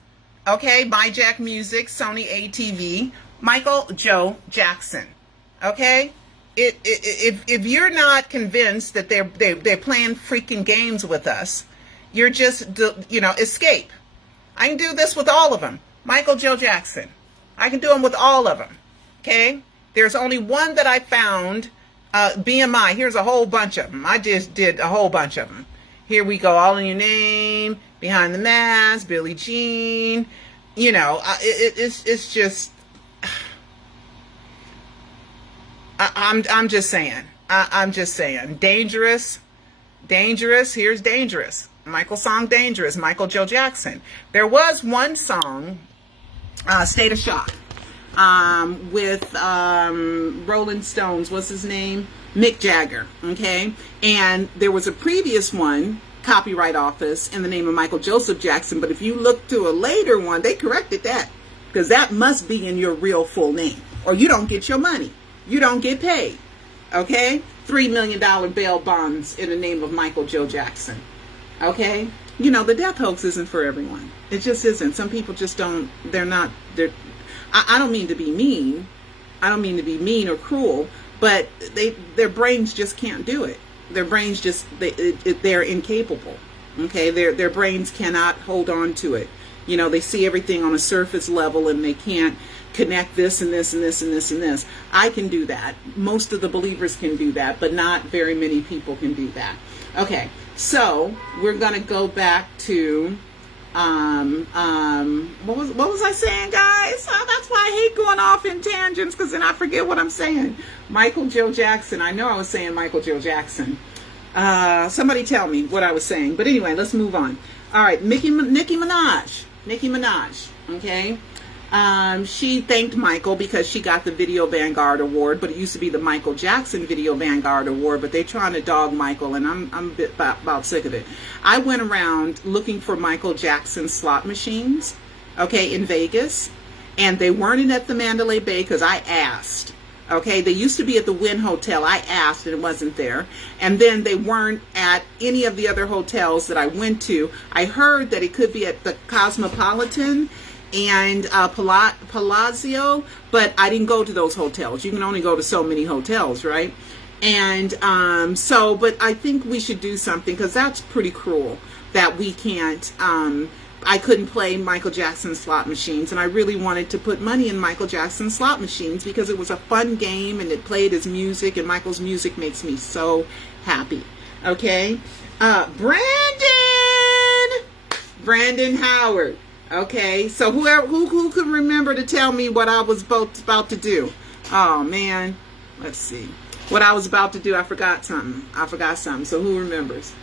Okay, MyJack Music, Sony ATV, Michael Joe Jackson. Okay? If you're not convinced that they're playing freaking games with us, you're just, escape. I can do this with all of them. Michael Joe Jackson. I can do them with all of them. Okay? There's only one that I found, BMI. Here's a whole bunch of them. I just did a whole bunch of them. Here we go. All in Your Name, Behind the Mask, Billie Jean. It's just, I'm just saying. I'm just saying. Dangerous. Here's Dangerous. Michael song Dangerous. Michael Joe Jackson. There was one song, State of Shock, with Rolling Stones. What's his name? Mick Jagger. Okay. And there was a previous one, Copyright Office, in the name of Michael Joseph Jackson. But if you look to a later one, they corrected that, because that must be in your real full name, or you don't get your money. You don't get paid. Okay? $3 million bail bonds in the name of Michael Joe Jackson. Okay? The death hoax isn't for everyone. It just isn't. Some people just don't, I don't mean to be mean. I don't mean to be mean or cruel, but their brains just can't do it. Their brains just, they're incapable. Okay? Their brains cannot hold on to it. They see everything on a surface level and they can't connect this and this and this and this and this. I can do that. Most of the believers can do that, but not very many people can do that. Okay, so we're gonna go back to what was I saying, guys? Oh, that's why I hate going off in tangents, because then I forget what I'm saying. Michael Joe Jackson. I know I was saying Michael Joe Jackson. Somebody tell me what I was saying. But anyway, let's move on. All right, Nicki Minaj. Okay. She thanked Michael because she got the Video Vanguard Award, but it used to be the Michael Jackson Video Vanguard Award, but they're trying to dog Michael, and I'm a bit about sick of it. I went around looking for Michael Jackson slot machines, okay, in Vegas, and they weren't at the Mandalay Bay because I asked. Okay, they used to be at the Wynn Hotel. I asked and it wasn't there. And then they weren't at any of the other hotels that I went to. I heard that it could be at the Cosmopolitan and Palazzo, but I didn't go to those hotels. You can only go to so many hotels, right? And but I think we should do something, because that's pretty cruel that we can't, I couldn't play Michael Jackson slot machines, and I really wanted to put money in Michael Jackson slot machines because it was a fun game and it played his music, and Michael's music makes me so happy. Okay? Brandon Howard. Okay, so who can remember to tell me what I was about to do? Oh man, let's see. What I was about to do, I forgot something. So who remembers?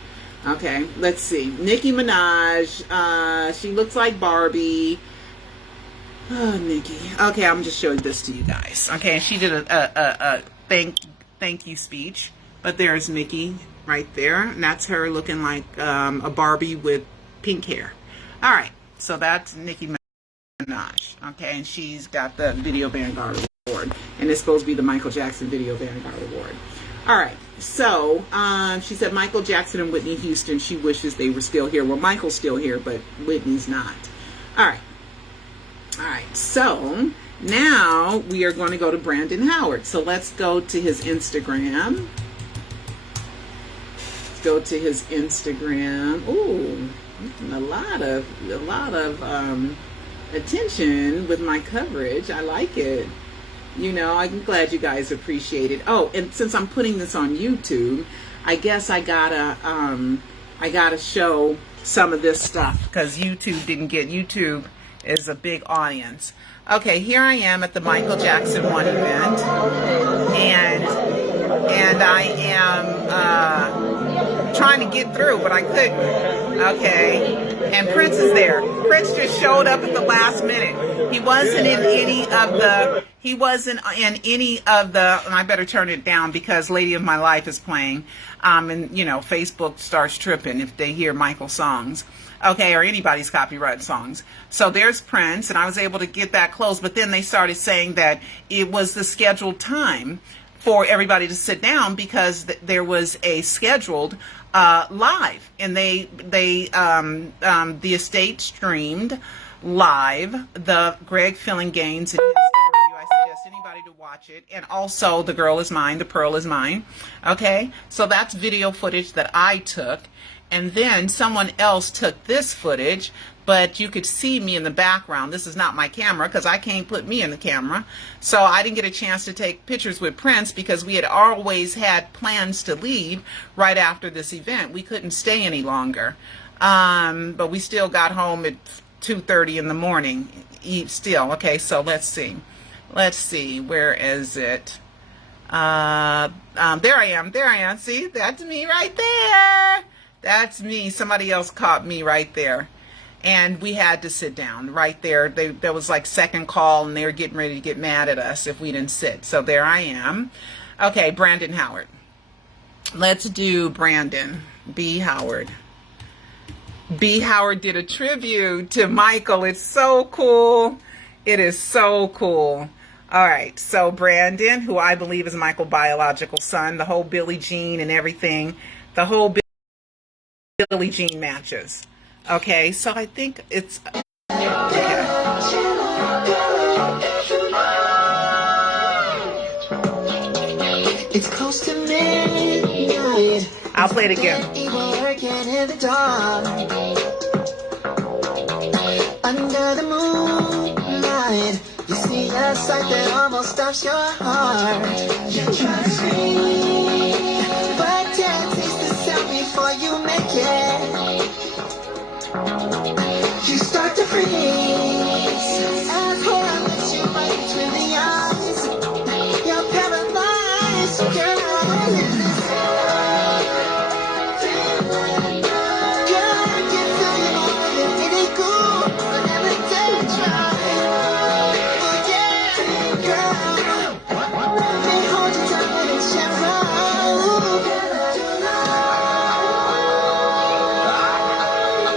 Okay, let's see. Nicki Minaj. She looks like Barbie. Oh, Nicki. Okay, I'm just showing this to you guys. Okay, she did a thank you speech. But there's Nicki right there, and that's her looking like a Barbie with pink hair. All right. So that's Nicki Minaj, okay, and she's got the Video Vanguard Award, and it's supposed to be the Michael Jackson Video Vanguard Award. All right, so she said Michael Jackson and Whitney Houston, she wishes they were still here. Well, Michael's still here, but Whitney's not. All right, so now we are going to go to Brandon Howard. So let's go to his Instagram. Ooh. A lot of attention with my coverage. I like it. I'm glad you guys appreciate it. Oh, and since I'm putting this on YouTube, I guess I gotta show some of this stuff because YouTube didn't get, YouTube is a big audience. Okay, here I am at the Michael Jackson 1 event, and I am trying to get through, but I couldn't. Okay, and Prince is there. Prince just showed up at the last minute. He wasn't in any of the, and I better turn it down because Lady of My Life is playing. And you know, Facebook starts tripping if they hear Michael's songs. Okay, or anybody's copyright songs. So there's Prince, and I was able to get that close, but then they started saying that it was the scheduled time for everybody to sit down because there was a scheduled live, and the estate streamed live the Greg Fillinganes and his interview. I suggest anybody to watch it, and also The Girl Is Mine, The Pearl Is Mine. Okay, so that's video footage that I took. And then someone else took this footage, but you could see me in the background. This is not my camera because I can't put me in the camera. So I didn't get a chance to take pictures with Prince because we had always had plans to leave right after this event. We couldn't stay any longer. But we still got home at 2:30 in the morning. Still, okay, so let's see. Let's see, where is it? There I am. See, that's me right there. That's me. Somebody else caught me right there. And we had to sit down right there. There was like second call, and they were getting ready to get mad at us if we didn't sit. So there I am. Okay, Brandon Howard. Let's do Brandon B. Howard. B. Howard did a tribute to Michael. It's so cool. It is so cool. All right, so Brandon, who I believe is Michael's biological son, the whole Billie Jean and everything, the whole Billie Jean matches. Okay, so I think it's okay. It's close to midnight. I'll play it again. Under the moonlight, you see a sight that almost stops your heart. You try to scream, but death is the sound before you make it. You start to freeze as horror looks you right between the eyes. You're paralyzed, girl.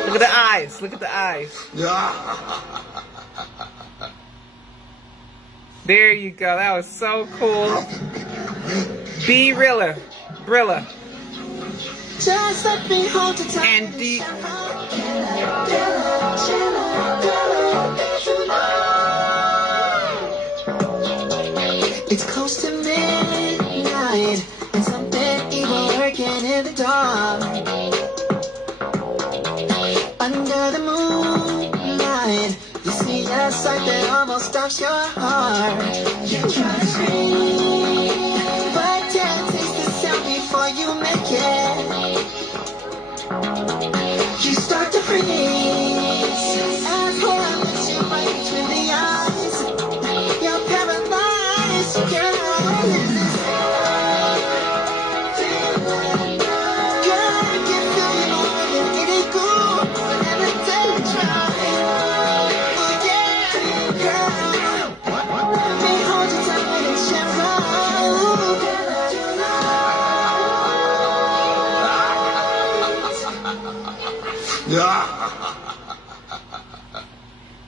Look at the eyes. Look at the eyes. There you go. That was so cool. B. Rilla. Just let me hold you tight. And D. It's close to midnight, and something evil lurking in the dark. Under the moonlight, you see a sight that almost stops your heart. You try to scream, but death is the sound before you make it. You start to freeze as horror looks you right between the eyes. You're paralyzed, girl.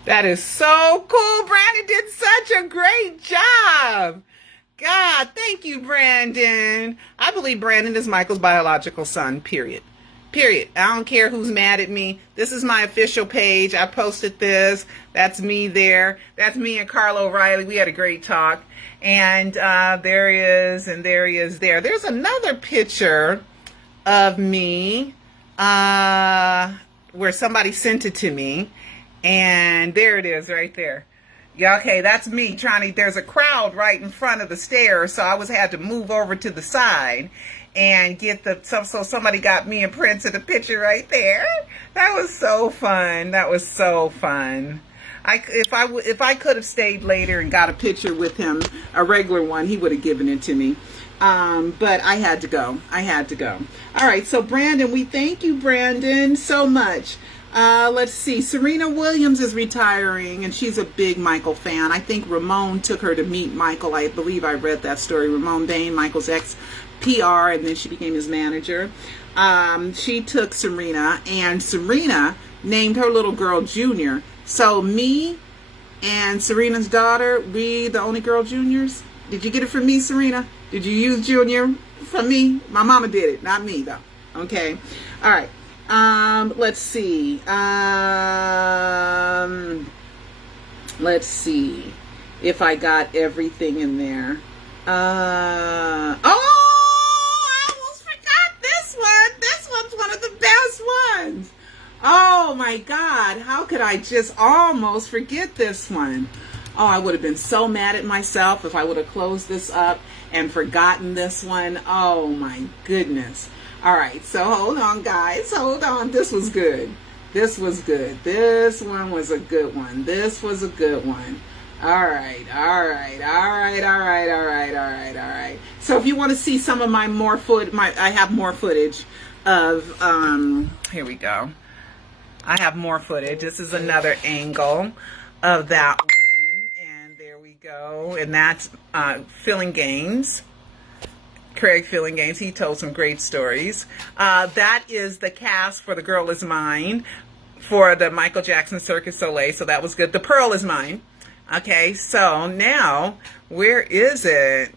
That is so cool. Brandon did such a great job. God, thank you, Brandon. I believe Brandon is Michael's biological son, period. Period. I don't care who's mad at me. This is my official page. I posted this. That's me there. That's me and Carl O'Reilly. We had a great talk. And there he is, and there he is there. There's another picture of me where somebody sent it to me. And there it is right there. Yeah, okay, that's me trying to, there's a crowd right in front of the stairs, so I had to move over to the side and get so somebody got me and Prince in the picture right there. That was so fun. That was so fun. If I could have stayed later and got a picture with him, a regular one, he would have given it to me. But I had to go. I had to go. All right, so Brandon, we thank you, Brandon, so much. Let's see. Serena Williams is retiring, and she's a big Michael fan. I think Ramon took her to meet Michael. I believe I read that story. Ramon Bain, Michael's ex-PR, and then she became his manager. She took Serena, and Serena named her little girl Junior. So me and Serena's daughter, we the only girl juniors. Did you get it from me, Serena? Did you use Junior from me? My mama did it, not me though. Okay. All right. Let's see. Let's see if I got everything in there. I almost forgot this one. This one's one of the best ones. Oh my God, how could I just almost forget this one? Oh, I would have been so mad at myself if I would have closed this up and forgotten this one. Oh my goodness. All right, so hold on, guys. Hold on. This was good. This was good. This one was a good one. This was a good one. All right, all right, all right, all right, all right, all right, all right. So if you want to see some of my I have more footage of, here we go. I have more footage. This is another angle of that one. And there we go. And that's Filling Gaines. Craig Filling Gaines. He told some great stories. That is the cast for The Girl Is Mine for the Michael Jackson Cirque du Soleil. So that was good. The Pearl Is Mine. Okay, so now, where is it?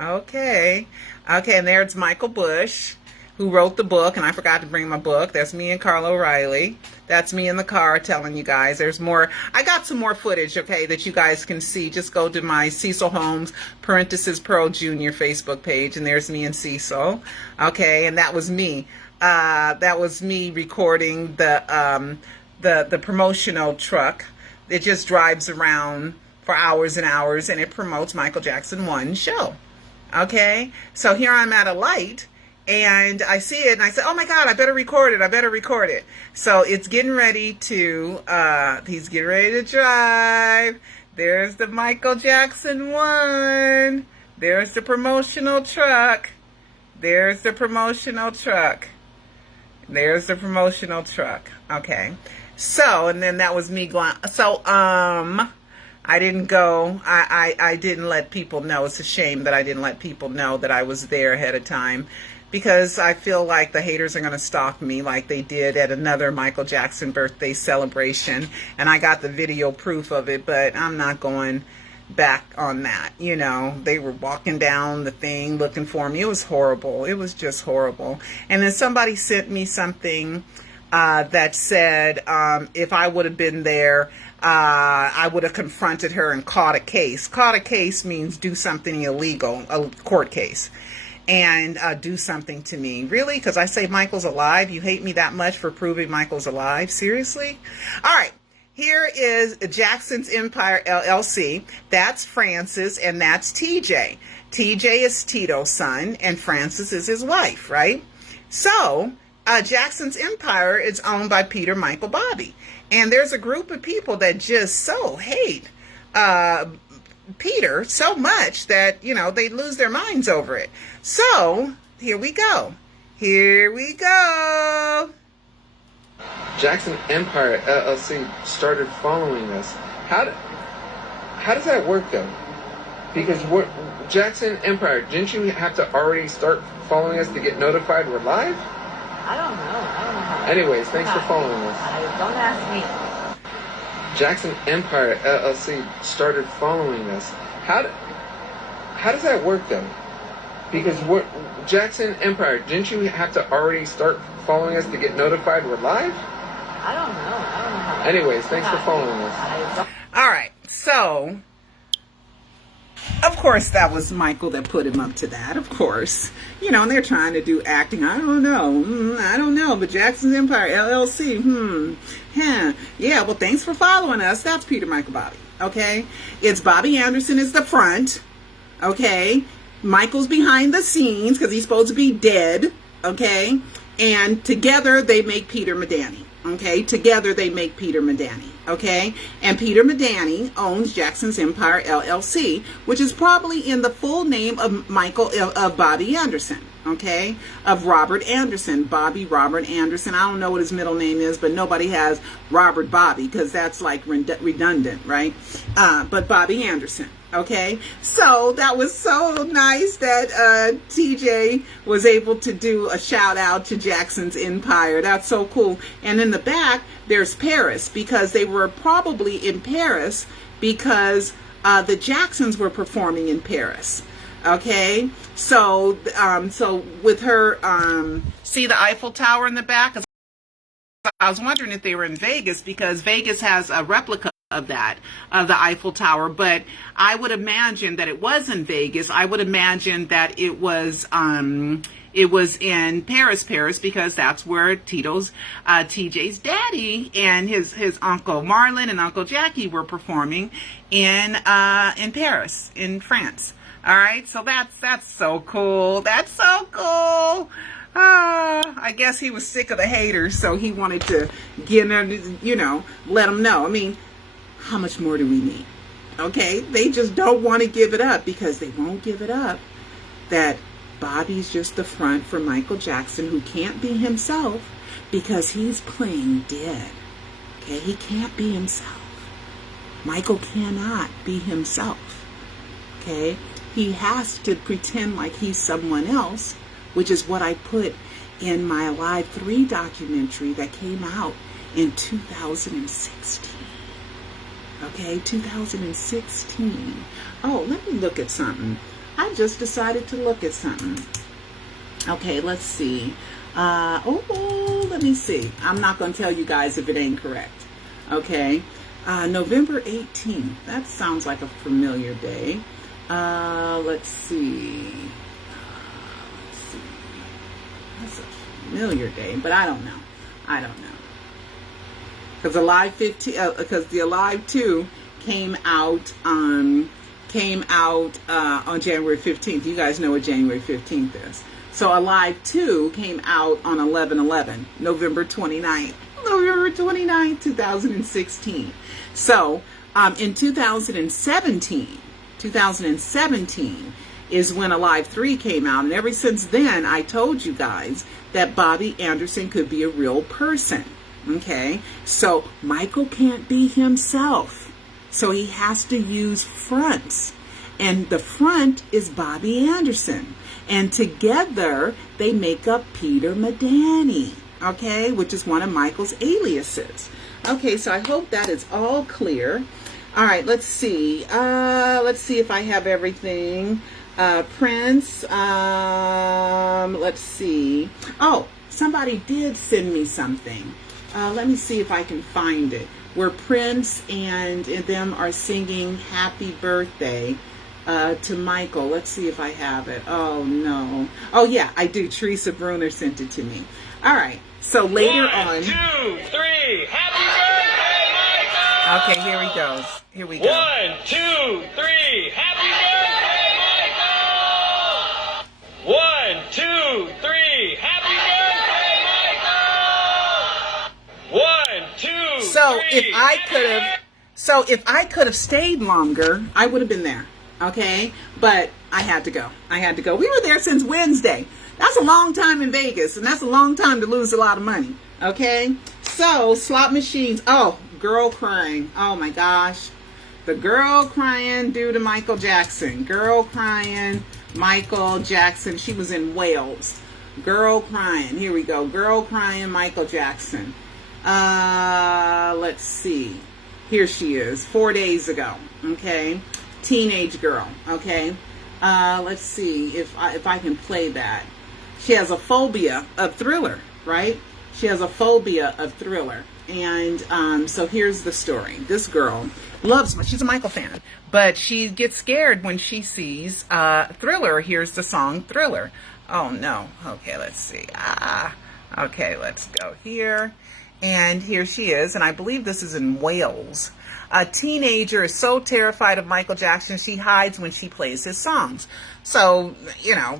Okay. Okay, and there's Michael Bush, who wrote the book, and I forgot to bring my book. That's me and Carl O'Reilly. That's me in the car telling you guys. There's more. I got some more footage, okay, that you guys can see. Just go to my Cecil Holmes, parenthesis, Pearl Jr. Facebook page, and there's me and Cecil. Okay, and that was me. That was me recording the promotional truck. It just drives around for hours and hours, and it promotes Michael Jackson 1 show. Okay, so here I'm at a light, and I see it, and I say, oh my God, I better record it. I better record it. So it's getting ready to, he's getting ready to drive. There's the Michael Jackson 1. There's the promotional truck. There's the promotional truck. There's the promotional truck. Okay. So, and then that was me going, so, I didn't go, I didn't let people know. It's a shame that I didn't let people know that I was there ahead of time, because I feel like the haters are going to stalk me like they did at another Michael Jackson birthday celebration, and I got the video proof of it, but I'm not going back on that. You know, they were walking down the thing looking for me. It was horrible. It was just horrible. And then somebody sent me something that said if I would have been there, I would have confronted her and caught a case. Caught a case means do something illegal, a court case, and do something to me. Really? Because I say Michael's alive? You hate me that much for proving Michael's alive? Seriously? All right. Here is Jackson's Empire LLC. That's Francis, and that's TJ. TJ is Tito's son, and Francis is his wife, right? So Jackson's Empire is owned by Peter, Michael, Bobby. And there's a group of people that just so hate Peter so much that, you know, they lose their minds over it. So here we go. Here we go. Jackson Empire LLC started following us. How does that work though? Because Jackson Empire, didn't you have to already start following us to get notified we're live? I don't know how. Anyways, thanks for following us. Don't ask me. Jackson Empire LLC started following us. How does that work though? Because Jackson Empire, didn't you have to already start following us to get notified we're live? I don't know how. Anyways, thanks for following us. All right, so Of course, that was Michael that put him up to that, of course. You know, and they're trying to do acting. I don't know. But Jackson's Empire, LLC, Yeah, well, thanks for following us. That's Peter, Michael, Bobby, okay? It's Bobby Anderson is the front, okay? Michael's behind the scenes because he's supposed to be dead, okay? And together they make Peter Medani. Okay, together they make Peter Medani. Okay, and Peter Medani owns Jackson's Empire LLC, which is probably in the full name of Bobby Anderson. Okay, of Robert Anderson, Bobby Robert Anderson. I don't know what his middle name is, but nobody has Robert Bobby because that's like redundant, right? But Bobby Anderson. Okay, so that was so nice that TJ was able to do a shout out to Jackson's Empire. That's so cool. And in the back, there's Paris, because they were probably in Paris because the Jacksons were performing in Paris. Okay, so with her, see the Eiffel Tower in the back? I was wondering if they were in Vegas, because Vegas has a replica of that, of the Eiffel Tower, but I would imagine that it was in Vegas. I would imagine that it was in Paris, because that's where TJ's daddy and his Uncle Marlon and Uncle Jackie were performing in Paris, in France. All right, so that's so cool. That's so cool. I guess he was sick of the haters, so he wanted to let them know. I mean, how much more do we need? Okay, they just don't want to give it up, because they won't give it up that Bobby's just the front for Michael Jackson, who can't be himself because he's playing dead. Okay, he can't be himself. Michael cannot be himself. Okay, he has to pretend like he's someone else, which is what I put in my Alive 3 documentary that came out in 2016. Okay, 2016. Oh, let me look at something. I just decided to look at something. Okay, let's see. Let me see. I'm not going to tell you guys if it ain't correct. Okay, November 18th. That sounds like a familiar day. Let's see. That's a familiar day, but I don't know. Because the Alive 2 came out on January 15th. You guys know what January 15th is. So Alive 2 came out on 11/11, November 29th, 2016. So in 2017 is when Alive 3 came out. And ever since then, I told you guys that Bobby Anderson could be a real person. Okay, so Michael can't be himself, so he has to use fronts, and the front is Bobby Anderson, and together they make up Peter Medani, okay, which is one of Michael's aliases. Okay, so I hope that is all clear. All right, let's see if I have everything. Prince, let's see. Oh, somebody did send me something. Let me see if I can find it, where Prince and them are singing Happy Birthday to Michael. Let's see if I have it. Oh, no. Oh, yeah, I do. Teresa Bruner sent it to me. All right. So later on. 1, 2, 3. Happy birthday, Michael! Okay, here he goes. Here we go. 1, 2, 3. Happy birthday, Michael! 1, 2, 3. Happy birthday, Michael! 1, 2, So 3. if I could have stayed longer, I would have been there. Okay, but I had to go. We were there since Wednesday. That's a long time in Vegas, and that's a long time to lose a lot of money. Okay, so slot machines. Oh, girl crying. Oh my gosh, the girl crying due to Michael Jackson. Girl crying, Michael Jackson. She was in Wales. Girl crying. Here we go. Girl crying, Michael Jackson. Let's see. Here she is, 4 days ago. Okay, teenage girl. Okay, let's see if I can play that. She has a phobia of Thriller, right? She has a phobia of Thriller. And so here's the story. This girl she's a Michael fan, but she gets scared when she sees Thriller, hears the song Thriller. Oh no. Okay, let's see. Okay, let's go here. And here she is, and I believe this is in Wales. A teenager is so terrified of Michael Jackson, she hides when she plays his songs. So,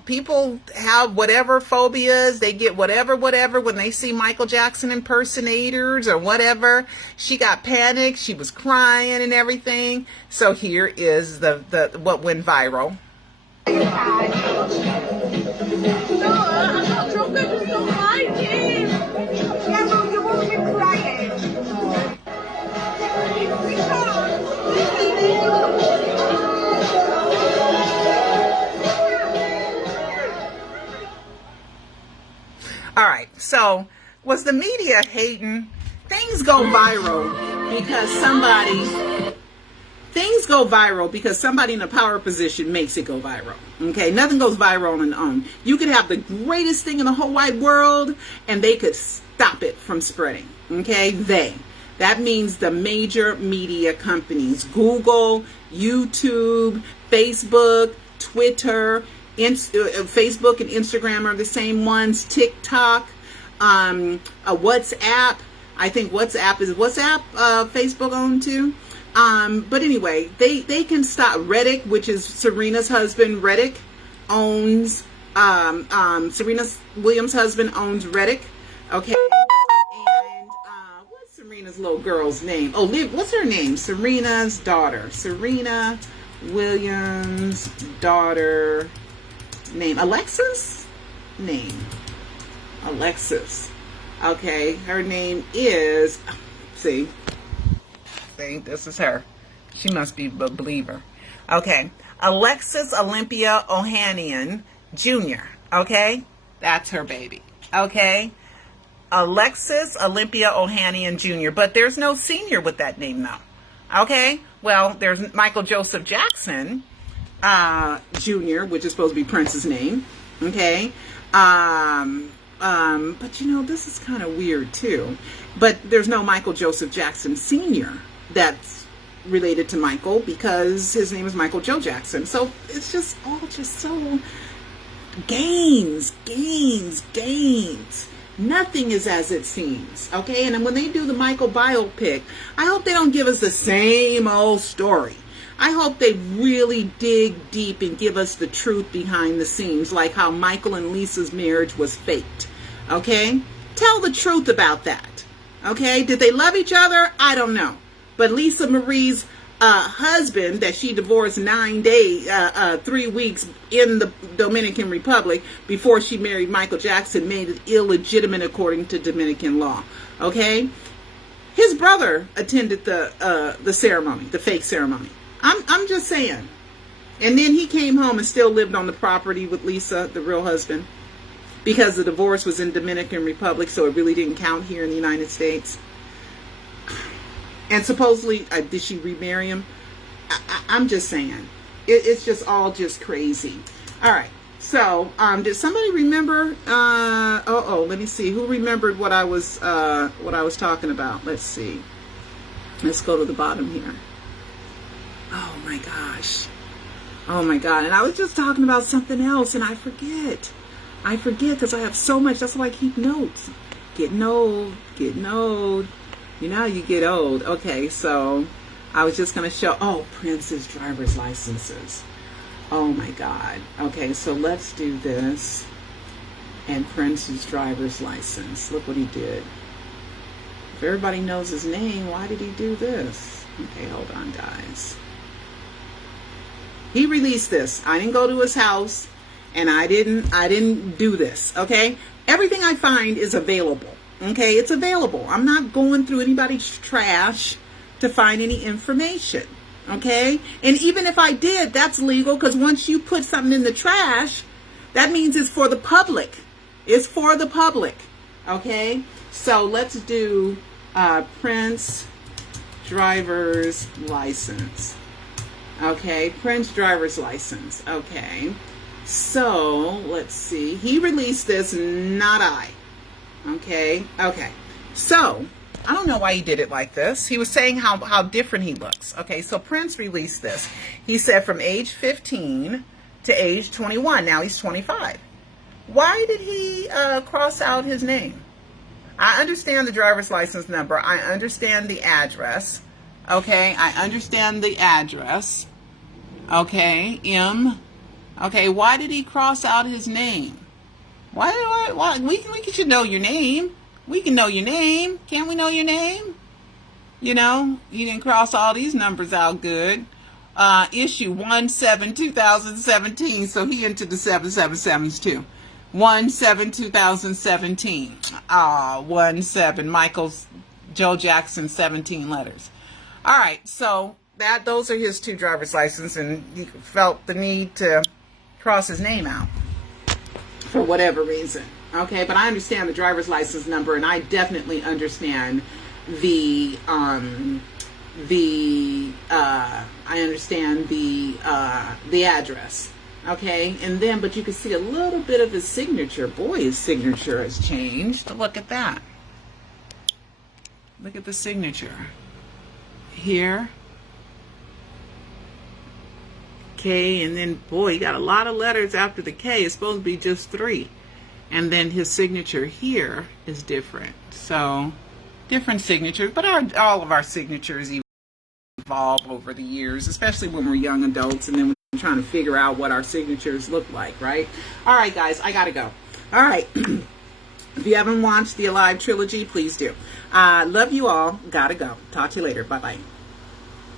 people have whatever phobias, they get whatever when they see Michael Jackson impersonators or whatever. She got panicked, she was crying and everything. So here is the what went viral. No, I'm not drunk, I just don't like it. Yeah, but you won't be crying. All right, so was the media hating? Things go viral because somebody in a power position makes it go viral. Okay, nothing goes viral on its own. You could have the greatest thing in the whole wide world and they could stop it from spreading. Okay, that means the major media companies, Google, YouTube, Facebook, Twitter, Facebook and Instagram are the same ones, TikTok, WhatsApp. I think WhatsApp Facebook owned too. But anyway, they can stop. Reddit, which is Serena's husband, Reddit owns, Serena Williams' husband owns Reddit. Okay. And what's Serena's little girl's name? Oh, what's her name? Serena's daughter. Serena Williams' daughter name. Alexis? Alexis. Okay. Her name is, see, this is her. She must be a believer. Okay. Alexis Olympia Ohanian Jr. Okay. That's her baby. Okay. Alexis Olympia Ohanian Jr. But there's no senior with that name though. Okay. Well, there's Michael Joseph Jackson Jr., which is supposed to be Prince's name. Okay. But this is kind of weird too. But there's no Michael Joseph Jackson Sr. that's related to Michael because his name is Michael Joe Jackson. So it's just all so games. Nothing is as it seems. Okay. And then when they do the Michael biopic, I hope they don't give us the same old story. I hope they really dig deep and give us the truth behind the scenes, like how Michael and Lisa's marriage was faked. Okay? Tell the truth about that. Okay? Did they love each other? I don't know. But Lisa Marie's husband that she divorced 3 weeks in the Dominican Republic before she married Michael Jackson made it illegitimate according to Dominican law. Okay? His brother attended the ceremony, the fake ceremony. I'm just saying. And then he came home and still lived on the property with Lisa, the real husband, because the divorce was in Dominican Republic, so it really didn't count here in the United States. And supposedly, did she remarry him? I'm just saying. It's just all just crazy. All right. So, did somebody remember? Let me see. Who remembered what I was talking about? Let's see. Let's go to the bottom here. Oh my gosh. Oh my God. And I was just talking about something else and I forget because I have so much. That's why I keep notes. Getting old. You know how you get old. Okay, so I was just going to show, Prince's driver's licenses. Oh my God. Okay, so let's do this. And Prince's driver's license. Look what he did. If everybody knows his name, why did he do this? Okay, hold on, guys. He released this. I didn't go to his house and I didn't do this. Okay. Everything I find is available. Okay. It's available. I'm not going through anybody's trash to find any information. Okay. And even if I did, that's legal because once you put something in the trash, that means it's for the public. It's for the public. Okay. So let's do Prince driver's license. Okay, Prince driver's license. Okay, so let's see. He released this, not I. Okay. So, I don't know why he did it like this. He was saying how different he looks. Okay, so Prince released this. He said from age 15 to age 21. Now he's 25. Why did he cross out his name? I understand the driver's license number. I understand the address. Okay, I understand the address. Okay, M. Okay, why did he cross out his name? Why? We should know your name. We can know your name. Can't we know your name? You know, you didn't cross all these numbers out good. Issue 1/7/2017. So he into the 777s too. 1/7/2017. 1/7. Michael's Joe Jackson 17 letters. All right, so those are his 2 driver's licenses, and he felt the need to cross his name out for whatever reason. Okay, but I understand the driver's license number, and I definitely understand the address. Okay, and then, but you can see a little bit of his signature. Boy, his signature has changed. Look at that. Look at the signature. Here. K, and then, boy, he got a lot of letters after the K. It's supposed to be just 3. And then his signature here is different. So, different signatures. But all of our signatures evolve over the years, especially when we're young adults, and then we're trying to figure out what our signatures look like, right? All right, guys, I gotta go. All right. If you haven't watched the Alive trilogy, please do. Love you all. Gotta go. Talk to you later. Bye-bye.